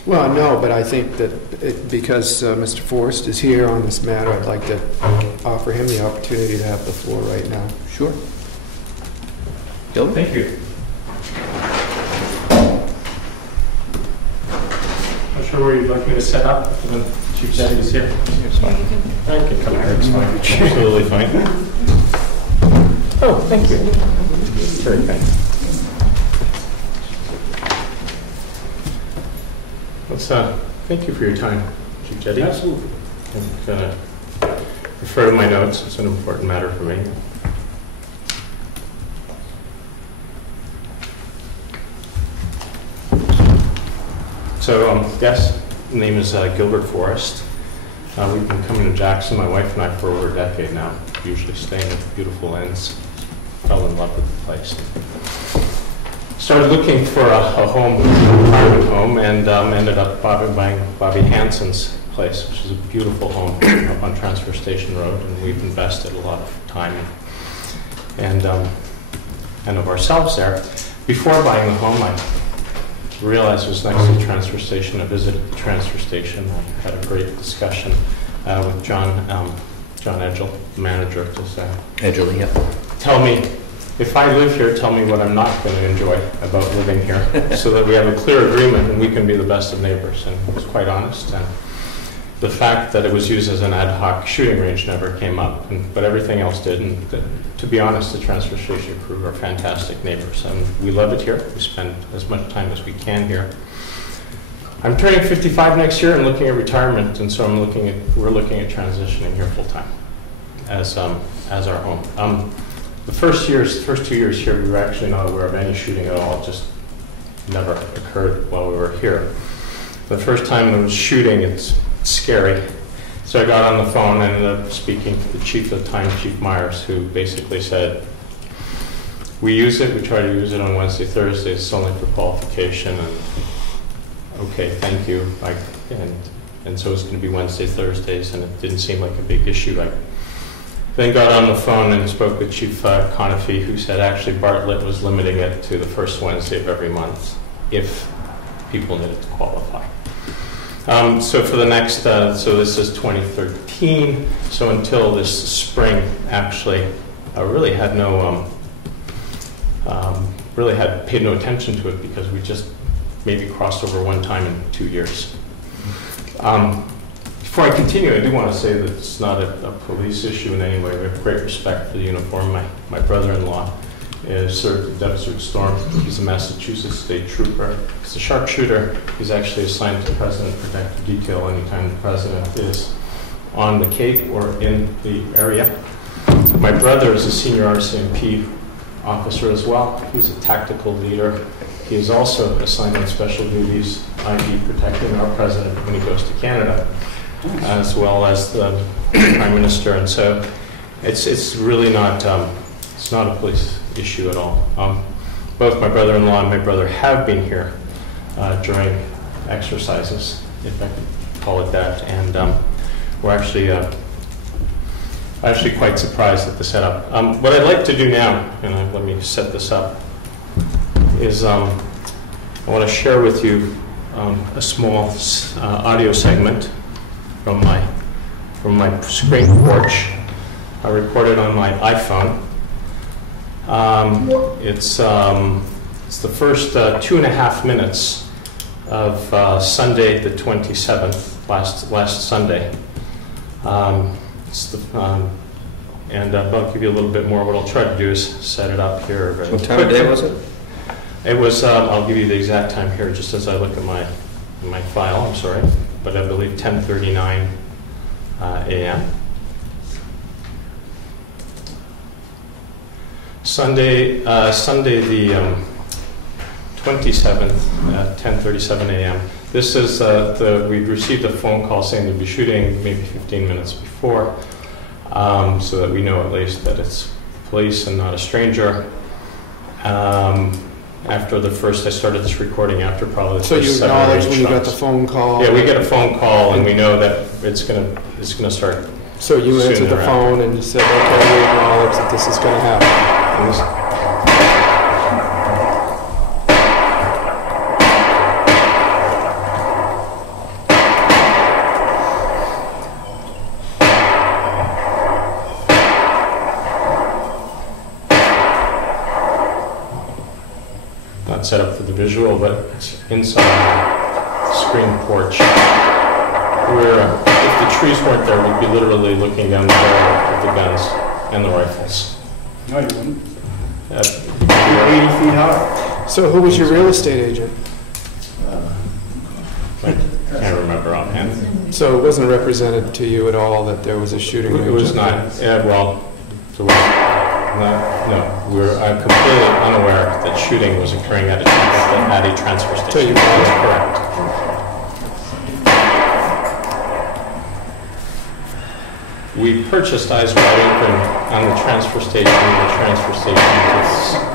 Well, no, but I think that because Mr. Forrest is here on this matter, I'd like to offer him the opportunity to have the floor right now. Sure. Gilbert? Thank you. Not sure where you'd like me to set up when Chief Jetty is here. I can come here, it's fine. Absolutely fine. Oh, thank you. Very kind. Thank you for your time, Chief Jetty. Absolutely. I'm going to refer to my notes. It's an important matter for me. So, yes, the name is Gilbert Forrest. We've been coming to Jackson, my wife and I, for over a decade now. Usually staying at the beautiful inns. Fell in love with the place. Started looking for a home, a retirement home, and ended up buying Bobby Hansen's place, which is a beautiful home up on Transfer Station Road, and we've invested a lot of time and of ourselves there. Before buying the home, I realized it was next to the transfer station. I visited the transfer station. I had a great discussion with John Edgell, the manager, to say, Edgell, yeah. Tell me, if I live here, tell me what I'm not going to enjoy about living here, so that we have a clear agreement and we can be the best of neighbors. And he was quite honest. And the fact that it was used as an ad hoc shooting range never came up, but everything else did. And to be honest, the transfer station crew are fantastic neighbors, and we love it here. We spend as much time as we can here. I'm turning 55 next year and looking at retirement, and so we're looking at transitioning here full time as our home. The first 2 years here, we were actually not aware of any shooting at all. It just never occurred while we were here. The first time there was shooting, it's scary. So I got on the phone and ended up speaking to the chief at the time, Chief Myers, who basically said, we use it, we try to use it on Wednesday, Thursdays, it's only for qualification, and okay, thank you. And so it's going to be Wednesday, Thursdays, and it didn't seem like a big issue. I then got on the phone and spoke with Chief Conifee, who said actually Bartlett was limiting it to the first Wednesday of every month if people needed to qualify. So for the next, so this is 2013, so until this spring, actually, I really had paid no attention to it because we just maybe crossed over one time in 2 years. Before I continue, I do want to say that it's not a police issue in any way. We have great respect for the uniform. My brother-in-law served at Desert Storm. He's a Massachusetts state trooper. He's a sharpshooter. He's actually assigned to President Protective Detail anytime the President is on the Cape or in the area. My brother is a senior RCMP officer as well. He's a tactical leader. He is also assigned on special duties, i.e. protecting our President when he goes to Canada, as well as the Prime Minister. And so it's really not, it's not a police issue at all. Both my brother-in-law and my brother have been here during exercises, if I could call it that, and we're actually quite surprised at the setup. What I'd like to do now, and let me set this up, is I want to share with you a small audio segment from my screen porch. I recorded on my iPhone. It's the first 2.5 minutes of Sunday the 27th, last Sunday. And I'll give you a little bit more. What I'll try to do is set it up here. What time of day was it? It was, I'll give you the exact time here just as I look at my file, I'm sorry, but I believe 10:39 a.m. Sunday the 27th at 10:37 a.m. This is we've received a phone call saying they'll be shooting maybe 15 minutes before, so that we know at least that it's police and not a stranger. After the first, I started this recording after probably the So first you 7 or 8 acknowledge when you got shots. the phone call? Yeah, we get a phone call and we know that it's gonna start. So you soon answered the thereafter. phone and you said, okay, we acknowledge that this is going to happen. And this- Not set up for the visual, but it's inside the screen porch. Where if the trees weren't there, we'd be literally looking down the barrel of the guns and the rifles. No, you wouldn't. Uh, You're 80 feet high. So who was your real estate agent? I can't remember offhand. So it wasn't represented to you at all that there was a shooting range? It was up not. there? Yeah, well, there was no. I'm completely unaware that shooting was occurring at a transfer station. So you That's correct. We purchased Eyes Wide Open on the transfer station. The transfer station is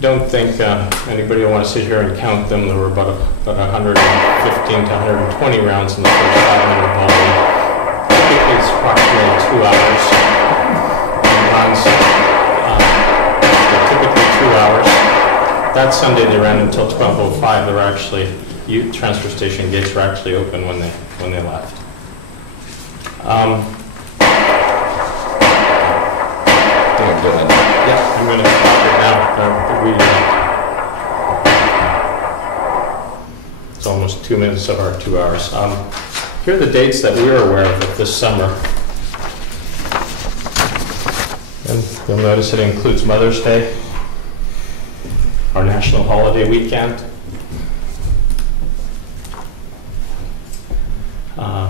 don't think anybody will want to sit here and count them. There were about 115 to 120 rounds in the first 500 volume. Typically, it's approximately 2 hours. Rounds, typically 2 hours. That Sunday they ran until 12:05. They were actually transfer station gates were actually open when they left. Yeah, I'm going to stop it now. It's almost 2 minutes of our 2 hours. Here are the dates that we are aware of this summer. And you'll notice it includes Mother's Day, our national holiday weekend,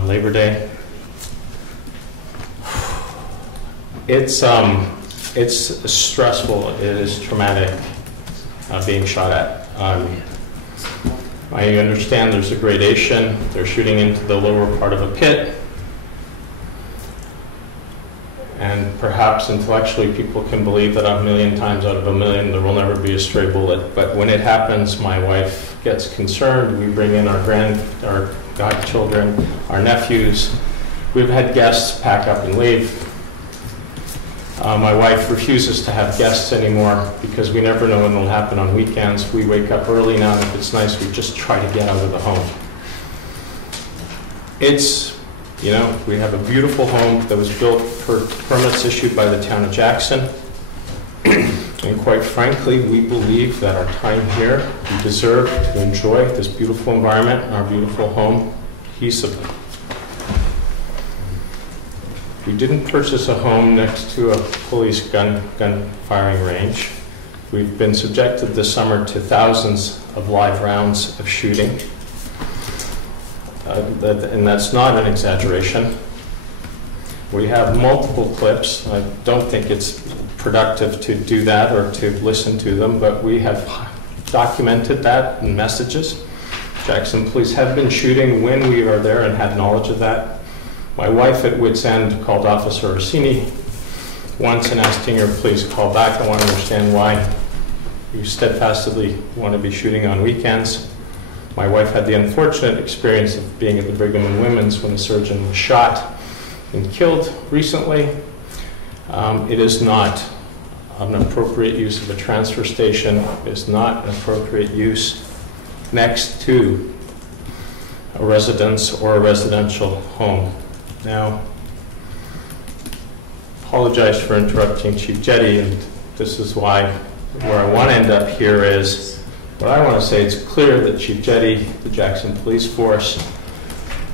Labor Day. It's stressful. It is traumatic being shot at. I understand there's a gradation. They're shooting into the lower part of a pit. And perhaps intellectually people can believe that 1,000,000 times out of 1,000,000 there will never be a stray bullet. But when it happens, my wife gets concerned. We bring in our godchildren, our nephews. We've had guests pack up and leave. My wife refuses to have guests anymore because we never know when it'll happen on weekends. We wake up early now, and if it's nice, we just try to get out of the home. We have a beautiful home that was built for permits issued by the town of Jackson. And quite frankly, we believe that our time here, we deserve to enjoy this beautiful environment and our beautiful home peaceably. We didn't purchase a home next to a police gun firing range. We've been subjected this summer to thousands of live rounds of shooting. And that's not an exaggeration. We have multiple clips. I don't think it's productive to do that or to listen to them, but we have documented that in messages. Jackson police have been shooting when we are there and had knowledge of that. My wife at wit's end called Officer Orsini once and asking her, please call back. I want to understand why you steadfastly want to be shooting on weekends. My wife had the unfortunate experience of being at the Brigham and Women's when the surgeon was shot and killed recently. It is not an appropriate use of a transfer station. It is not an appropriate use next to a residence or a residential home. Now, apologize for interrupting Chief Jetty, and this is why where I want to end up here is what I want to say. It's clear that Chief Jetty, the Jackson Police Force,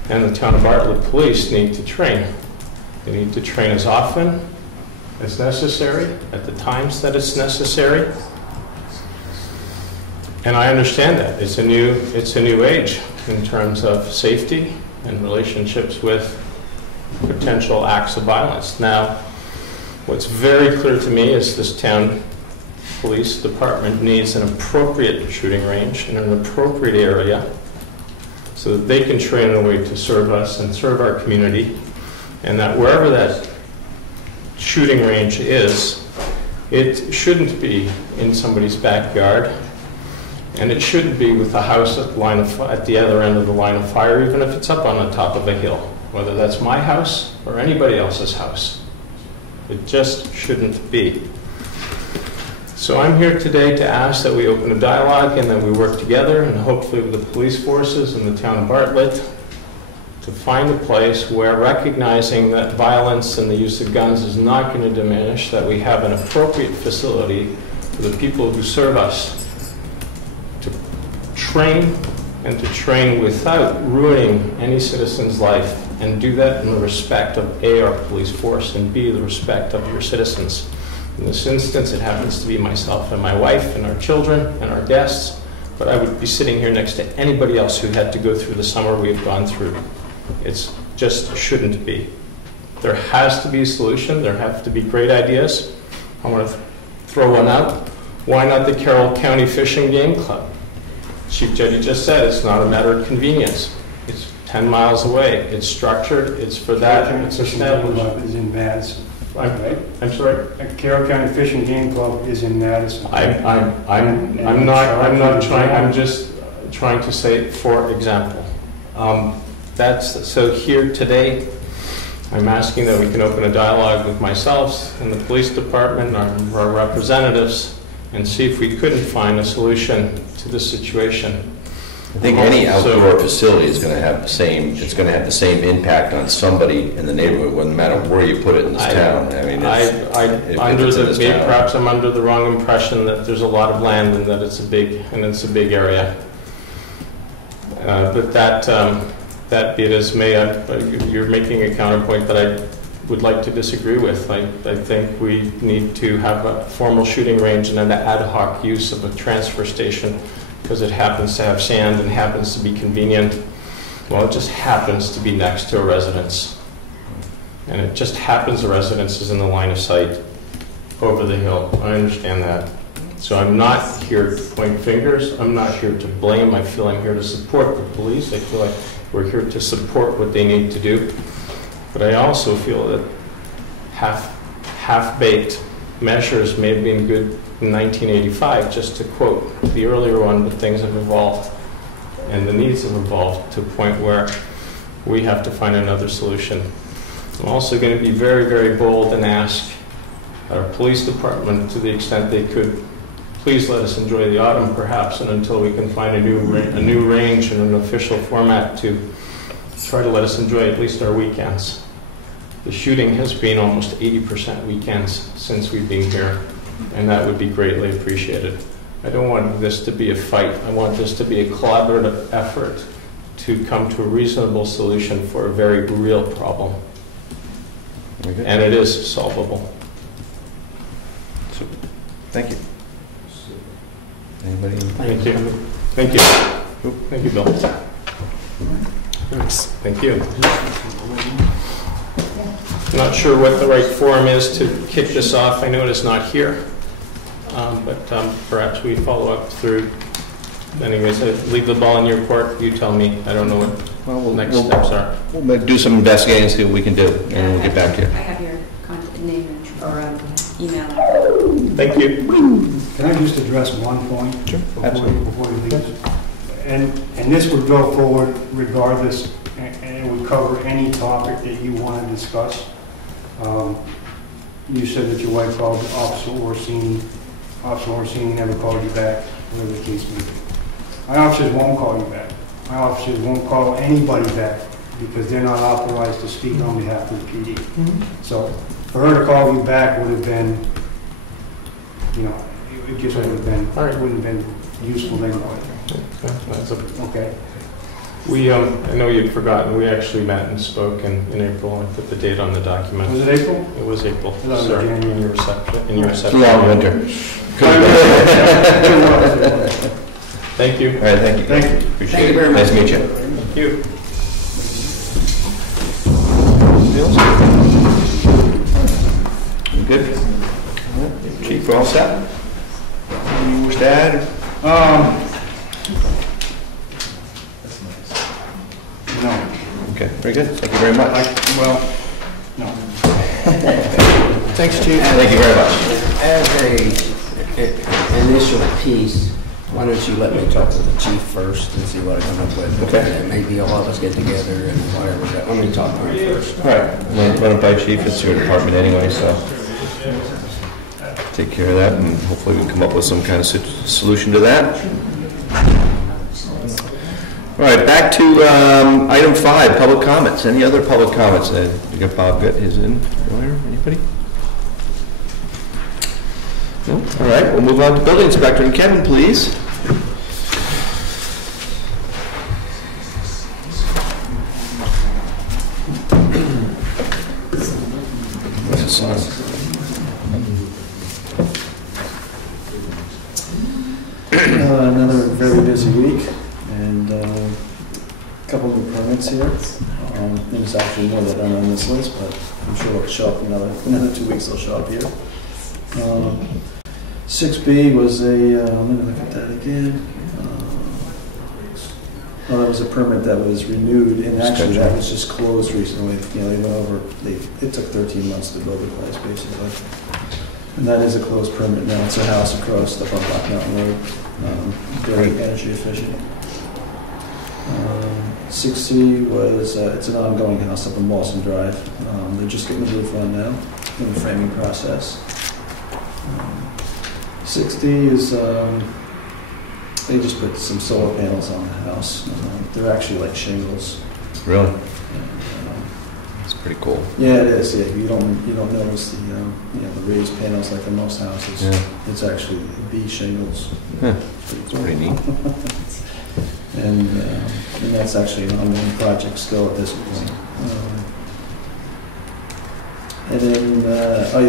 and the Town of Bartlett Police need to train. They need to train as often as necessary, at the times that it's necessary. And I understand that. It's a new age in terms of safety and relationships with potential acts of violence. Now, what's very clear to me is this town police department needs an appropriate shooting range in an appropriate area so that they can train in a way to serve us and serve our community, and that wherever that shooting range is, it shouldn't be in somebody's backyard, and it shouldn't be with a house at the other end of the line of fire, even if it's up on the top of a hill, whether that's my house or anybody else's house. It just shouldn't be. So I'm here today to ask that we open a dialogue and that we work together, and hopefully with the police forces and the town of Bartlett, to find a place where, recognizing that violence and the use of guns is not going to diminish, that we have an appropriate facility for the people who serve us to train, and to train without ruining any citizen's life, and do that in the respect of A, our police force, and B, the respect of your citizens. In this instance, it happens to be myself and my wife and our children and our guests, but I would be sitting here next to anybody else who had to go through the summer we've gone through. It just shouldn't be. There has to be a solution. There have to be great ideas. I want to throw one out. Why not the Carroll County Fishing Game Club? Chief Jetty just said it's not a matter of convenience. It's 10 miles away. It's structured. It's for that. It's established. Is in Madison. I'm sorry. Carroll County Fishing Game Club is in Madison. I'm not trying. I'm just trying to say, for example. So here today, I'm asking that we can open a dialogue with myself and the police department, our representatives, and see if we couldn't find a solution to this situation. I think any outdoor facility is going to have the same. It's going to have the same impact on somebody in the neighborhood, no matter where you put it in this town. I mean, perhaps I'm under the wrong impression that there's a lot of land and that it's a big area. But that be it as may, you're making a counterpoint that I would like to disagree with. I think we need to have a formal shooting range and an ad hoc use of a transfer station, because it happens to have sand and happens to be convenient. Well, it just happens to be next to a residence. And it just happens the residence is in the line of sight over the hill. I understand that. So I'm not here to point fingers. I'm not here to blame. I feel I'm here to support the police. I feel like we're here to support what they need to do. But I also feel that half-baked measures may have been good in 1985, just to quote the earlier one, but things have evolved and the needs have evolved to a point where we have to find another solution. I'm also going to be very, very bold and ask our police department, to the extent they could, please let us enjoy the autumn perhaps, and until we can find a new range and an official format, to try to let us enjoy at least our weekends. The shooting has been almost 80% weekends since we've been here, and that would be greatly appreciated. I don't want this to be a fight. I want this to be a collaborative effort to come to a reasonable solution for a very real problem. And it is solvable. Super. Thank you. Anybody? Thank you. Thank you. Thank you, Bill. Thank you. I'm not sure what the right forum is to kick this off. I know it is not here, but perhaps we follow up through. Anyways, I leave the ball in your court. You tell me. I don't know what the next steps are. We'll do some investigating and see what we can do, and we'll get back to you. I have your contact name or email. Thank you. Can I just address one point? Sure. Before you leave? And this would go forward regardless, and it would cover any topic that you want to discuss. You said that your wife called Officer Orsini. Officer Orsini never called you back, whatever the case may be. My officers won't call you back. my officers won't call anybody back because they're not authorized to speak on behalf of the PD. So for her to call you back would have been, you know, it just would have been, wouldn't have been useful anyway. Okay. We, I know you'd forgotten, we actually met and spoke in April. I put the date on the document. Was it April? It was April. Sorry. In your reception. It's a long winter. Thank you. All right, thank you. Thank you. Appreciate Thank you it. very much. Nice to meet you. Thank you. You good? Chief, we're all set? You wish to add? No. Okay, very good. Thank you very much. Well, no. Thanks, Chief. Thank you very much. As an initial piece, why don't you let me talk to the chief first and see what I come up with? Okay. And maybe all of us get together and whatever. Let me talk to him first. All right, run it by Chief. It's your department anyway, so take care of that, and hopefully we can come up with some kind of solution to that. All right, back to item 5, public comments. Any other public comments? You got Bob got his in earlier? Anybody? No? All right, we'll move on to building inspector. And Kevin, please. Another very busy week, and a couple new permits here. There's actually more that aren't on this list, but I'm sure it'll show up in another 2 weeks. They'll show up here. 6B was a, let me look at that again. Well, that was a permit that was renewed, and actually that was just closed recently. You know, they went over, it took 13 months to build the place, basically. And that is a closed permit now. It's a house across the Black Mountain Road. Very energy efficient. 6C was, it's an ongoing house up on Boston Drive. They're just getting the roof on now, in the framing process. 6D is, they just put some solar panels on the house. They're actually like shingles. Really? And, That's pretty cool. yeah, it is. Yeah, you don't notice the the raised panels like in most houses. Yeah. It's actually B shingles. Huh. It's pretty It's cool. pretty neat. And that's actually an ongoing project still at this point. And then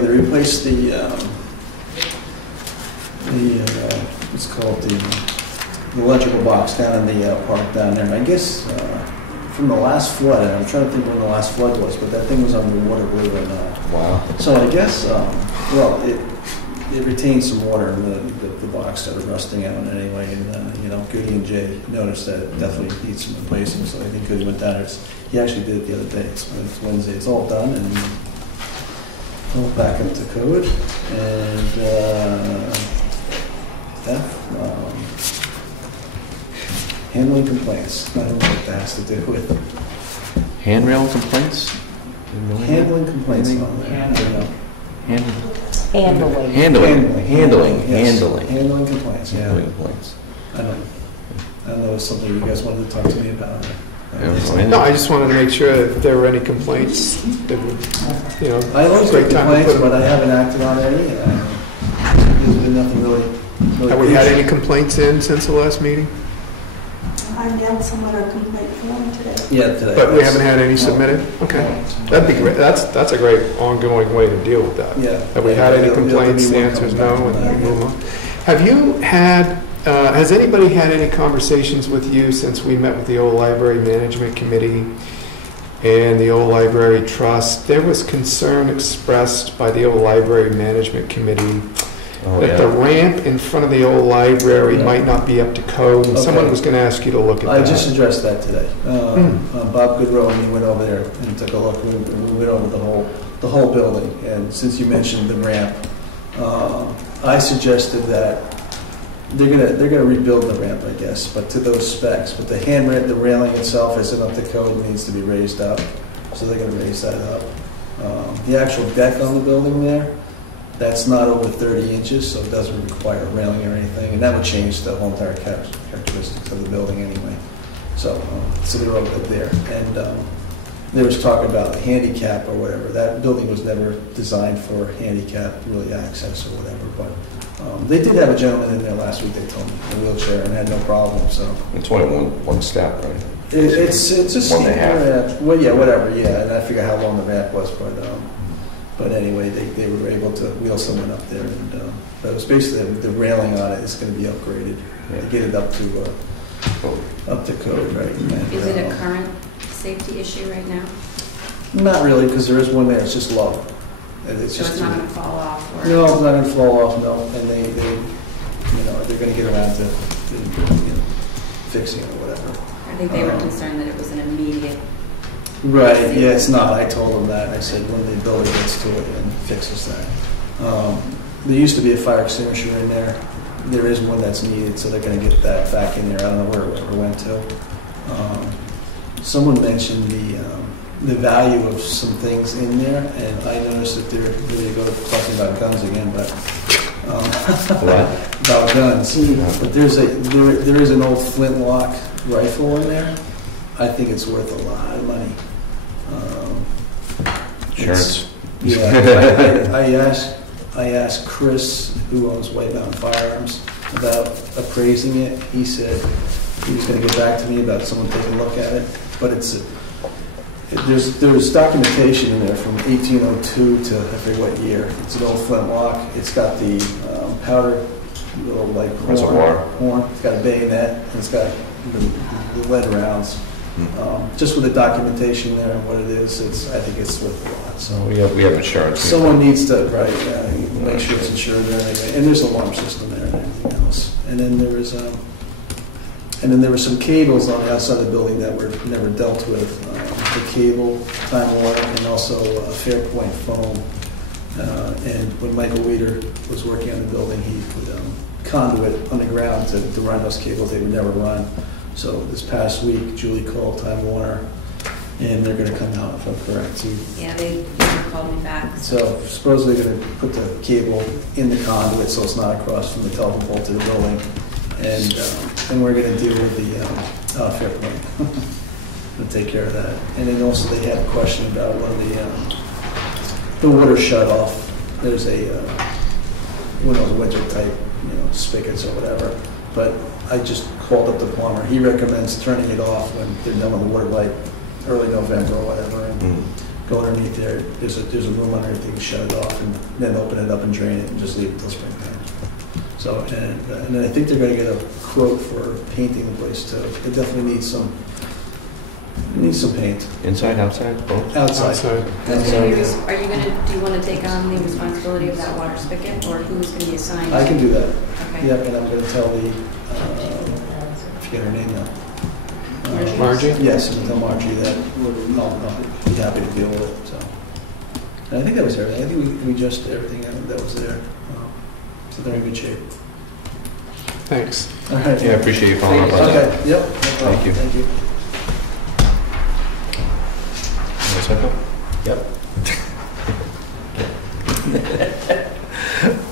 they replaced the it's called the electrical box down in the park down there. And I guess from the last flood, and I'm trying to think when the last flood was, but that thing was underwater, believe it or not. Wow. So I guess, it retains some water in the box that are rusting out anyway. And Goody and Jay noticed that it definitely needs some replacing. So I think Goody went down there. He actually did it the other day. It's Wednesday. It's all done and all back into code. And handling complaints. I don't know what that has to do with Handrail complaints? handling complaints on there. Handling. Handling complaints. Yeah. Handling complaints. I don't know if it's something you guys wanted to talk to me about. No, I just wanted to make sure if there were any complaints that would, I always great get time to complaints, put but them. I haven't acted on any. There's been nothing really. Have we had any complaints in since the last meeting? I mailed someone a complaint form today. Yeah, today. But we haven't had any submitted? Okay. That'd be great. That's a great ongoing way to deal with that. Yeah. Have we had any There'll be complaints? The one answer is coming no, back and from we that. move on. Have you had, has anybody had any conversations with you since we met with the old library management committee and the old library trust? There was concern expressed by the old library management committee that the ramp in front of the old library might not be up to code, and someone was going to ask you to look at that. I just addressed that today. Bob Goodrow and me went over there and took a look. We went over the whole building, and since you mentioned the ramp, I suggested that they're gonna rebuild the ramp, I guess, but to those specs. But the the railing itself isn't up to code; it needs to be raised up, so they're gonna raise that up. The actual deck on the building there, that's not over 30 inches, so it doesn't require railing or anything, and that would change the whole entire characteristics of the building anyway. So they're over there. And there was talk about handicap or whatever. That building was never designed for handicap, really access or whatever, but they did have a gentleman in there last week, they told me, in a wheelchair and had no problem, so. It's only one step, right? It's a steep One and a half. ramp. Well, yeah, whatever, yeah, and I forget how long the ramp was, but anyway, they were able to wheel someone up there, and but it was basically the railing on it is going to be upgraded to get it up to code, right? And, Is it a current safety issue right now? Not really, because there is one there, it's just low. And So it's not going to fall off? Or? No, it's not going to fall off, no, and they're going to get around to fixing it or whatever. I think they were concerned that it was an immediate. Right, yeah, it's not. I told them that. I said when the builder gets to it and fixes that. There used to be a fire extinguisher in there. There is one that's needed, so they're going to get that back in there. I don't know where it ever went to. Someone mentioned the value of some things in there, and I noticed that they're really go talking about guns again, but about guns. But there is an old flintlock rifle in there. I think it's worth a lot of money. Insurance. Yeah, I asked Chris, who owns White Mountain Firearms, about appraising it. He said he was going to get back to me about someone taking a look at it. But there's documentation in there from 1802 to I forget what year. It's an old flintlock. It's got the powder, little like horn. It's got a bayonet. And it's got the lead rounds. Just with the documentation there and what it is, I think it's worth a lot. So we have insurance. Someone needs to make sure it's insured there anyway. And there's an alarm system there and everything else. And then there were some cables on the outside of the building that were never dealt with. The cable, Time Warner, and also Fairpoint foam. And when Michael Weeder was working on the building, he put conduit underground to run those cables. They would never run. So this past week, Julie called Time Warner, and they're going to come out, if I'm correct, too. Yeah, they called me back. So supposedly they're going to put the cable in the conduit so it's not across from the telephone pole to the building. And we're going to deal with the Fairpoint. We'll take care of that. And then also they had a question about one of the water shut off. There's one of those winter type, spigots or whatever. But I just called up the plumber. He recommends turning it off when they're done with the water, like early November or whatever, and go underneath there. There's a room underneath. You can shut it off and then open it up and drain it and just leave it till springtime. So and then I think they're going to get a quote for painting the place too. It definitely needs some paint. Inside, outside, both? Outside. Do you want to take on the responsibility of that water spigot, or who's going to be assigned? I can do that. Okay. Yep, and I'm going to tell I forget her name now. Margie? Yes, and tell Margie that I'll be happy to deal with it. So, and I think that was everything. I think we just everything that was there. So they're in good shape. Thanks. All right. Yeah, I appreciate you following up on that. Okay. Yep. No problem. Thank you. Thank you. Yep.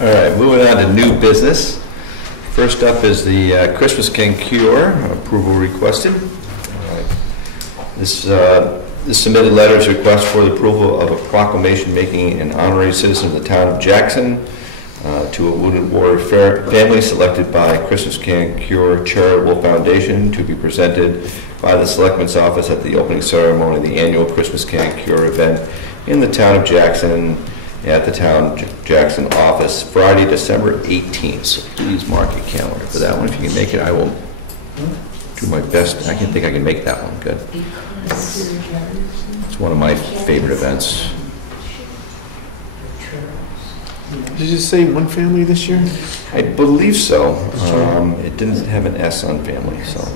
All right, moving on to new business. First up is the Christmas King Cure, approval requested. This submitted letters request for the approval of a proclamation making an honorary citizen of the town of Jackson to a Wounded Warrior family selected by Christmas King Cure Charitable Foundation to be presented by the Selectmen's office at the opening ceremony of the annual Christmas King Cure event in the town of Jackson at the town Jackson office, Friday, December 18th. So please mark your calendar for that one. If you can make it, I will do my best. I can think I can make that one good. It's one of my favorite events. Did you say one family this year? I believe so. It didn't have an S on family, so.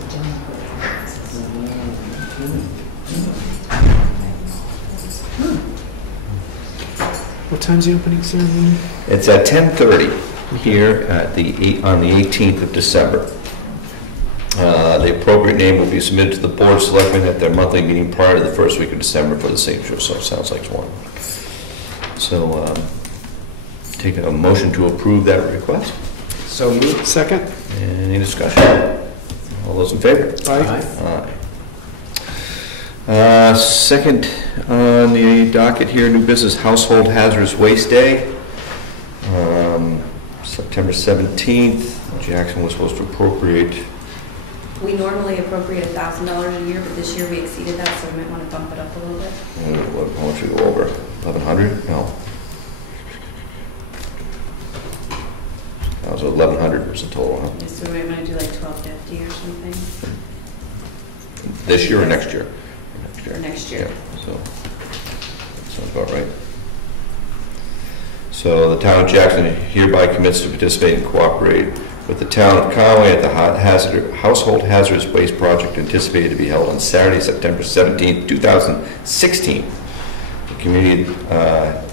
What time's the opening ceremony? It's at 10:30 here on the 18th of December. The appropriate name will be submitted to the Board of Selectmen at their monthly meeting prior to the first week of December for the signature, so it sounds like one. So take a motion to approve that request. So moved. Second. Any discussion? All those in favor? Aye. Aye. Second on the docket here, new business, Household Hazardous Waste Day. September 17th, Jackson was supposed to appropriate. We normally appropriate $1,000 a year, but this year we exceeded that, so we might want to bump it up a little bit. How much we go over? 1,100? No. That was 1,100 was the total, huh? Yeah, so we might want to do like $1,250 or something This year or next year? for next year. Yeah, so that sounds about right. So the town of Jackson hereby commits to participate and cooperate with the town of Conway at the Household Hazardous Waste Project, anticipated to be held on Saturday, September 17th, 2016. The community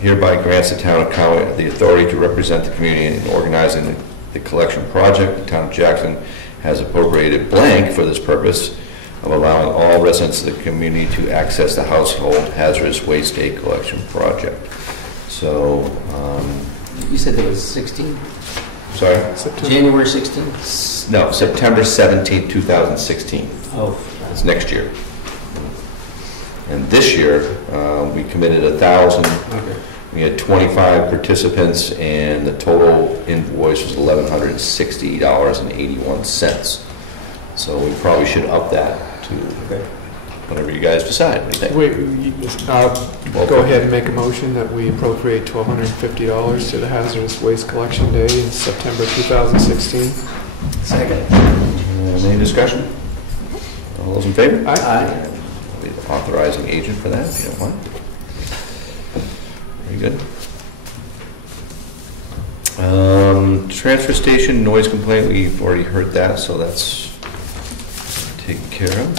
hereby grants the town of Conway the authority to represent the community in organizing the collection project. The town of Jackson has appropriated blank for this purpose of allowing all residents of the community to access the Household Hazardous Waste Day collection project. So, You said there was 16? sorry? January 16th? No, September 17th, 2016. Oh. It's next year. And this year, we committed 1,000. Okay. We had 25 participants, and the total invoice was $1,160.81. So we probably should up that to whatever you guys decide. What do you think? Wait, go ahead and make a motion that we appropriate $1,250 to the Hazardous Waste Collection Day in September 2016. Second. Any discussion? All those in favor? Aye. Aye. I'll be the authorizing agent for that, if you don't mind. Very good. Transfer station noise complaint, we've already heard that, so that's taken care of.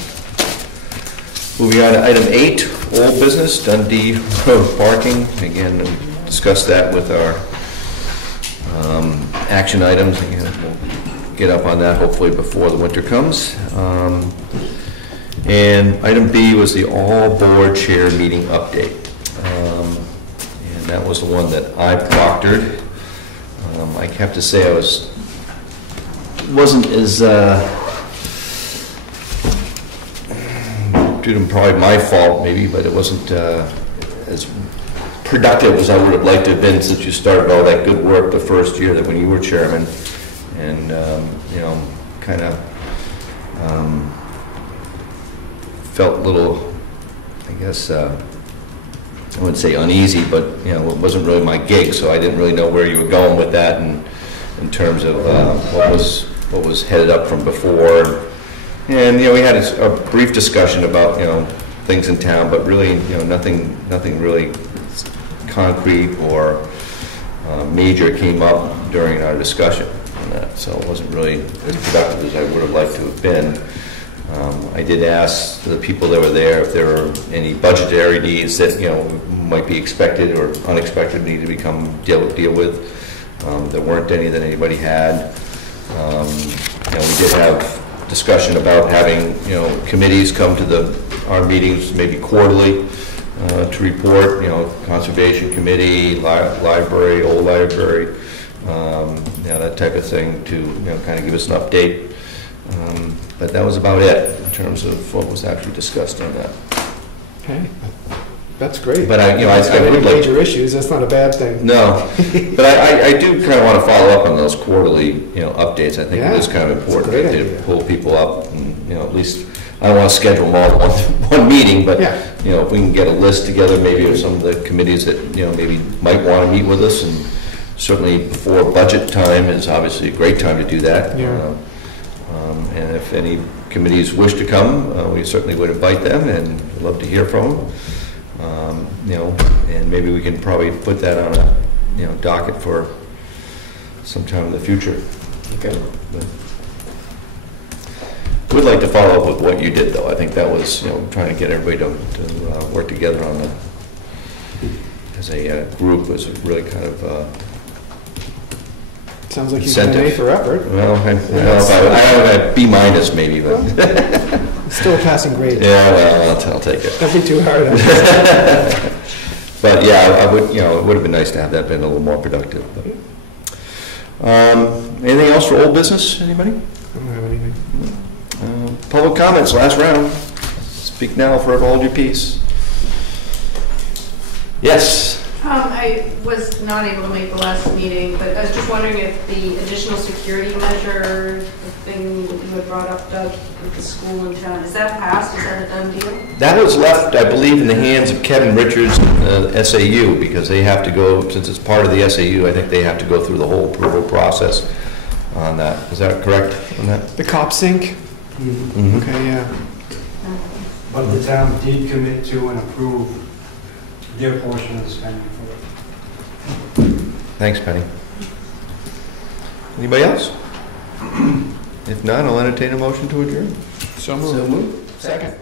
Moving on to item 8, old business, Dundee Road parking. Again, we discussed that with our action items. Again, we'll get up on that hopefully before the winter comes. And item B was the all-board chair meeting update. And that was the one that I proctored. I have to say I wasn't as, due to probably my fault maybe, but it wasn't as productive as I would have liked to have been since you started all that good work the first year that when you were chairman. And, you know, kind of felt a little, I guess, I wouldn't say uneasy, but, you know, it wasn't really my gig, so I didn't really know where you were going with that and in terms of what was headed up from before. And, you know, we had a brief discussion about, you know, things in town, but really, you know, nothing really concrete or major came up during our discussion on that, so it wasn't really as productive as I would have liked to have been. I did ask the people that were there if there were any budgetary needs that, you know, might be expected or unexpected need to deal with. There weren't any that anybody had. You know, we did have discussion about having, you know, committees come to our meetings maybe quarterly to report, you know, Conservation Committee, Library, Old Library, you know, that type of thing to, you know, kind of give us an update. But that was about it in terms of what was actually discussed on that. Okay, that's great. But I would like major issues. That's not a bad thing. No, but I do kind of want to follow up on those quarterly, you know, updates. I think it is kind of important to pull people up, and, you know, at least I don't want to schedule them all in one meeting, but you know, if we can get a list together, maybe of some of the committees that, you know, maybe might want to meet with us, and certainly before budget time is obviously a great time to do that. And if any committees wish to come, we certainly would invite them, and we'd love to hear from them. You know, and maybe we can probably put that on a, you know, docket for sometime in the future. Okay. But we'd like to follow up with what you did, though. I think that was, you know, trying to get everybody to work together on the, as a group was really kind of sounds like you've been an A for effort. Well, I don't know, I have a B- maybe, but still a passing grade. Yeah, well, I'll take it. Don't be too hard on it. But yeah, I would, you know, it would have been nice to have that been a little more productive. But. Anything else for old business? Anybody? I don't have anything. Public comments, last round. Speak now or forever hold your peace. Yes. I was not able to make the last meeting, but I was just wondering if the additional security measure, the thing that you had brought up, Doug, with the school in town, is that passed? Is that a done deal? That was left, I believe, in the hands of Kevin Richards, SAU, because they have to go, since it's part of the SAU, I think they have to go through the whole approval process on that. Is that correct on that? The cop sync? Mm-hmm. Okay, yeah. But the town did commit to and approve their portion of the spending for it. Thanks, Penny. Anybody else? If not, I'll entertain a motion to adjourn. So moved. Second.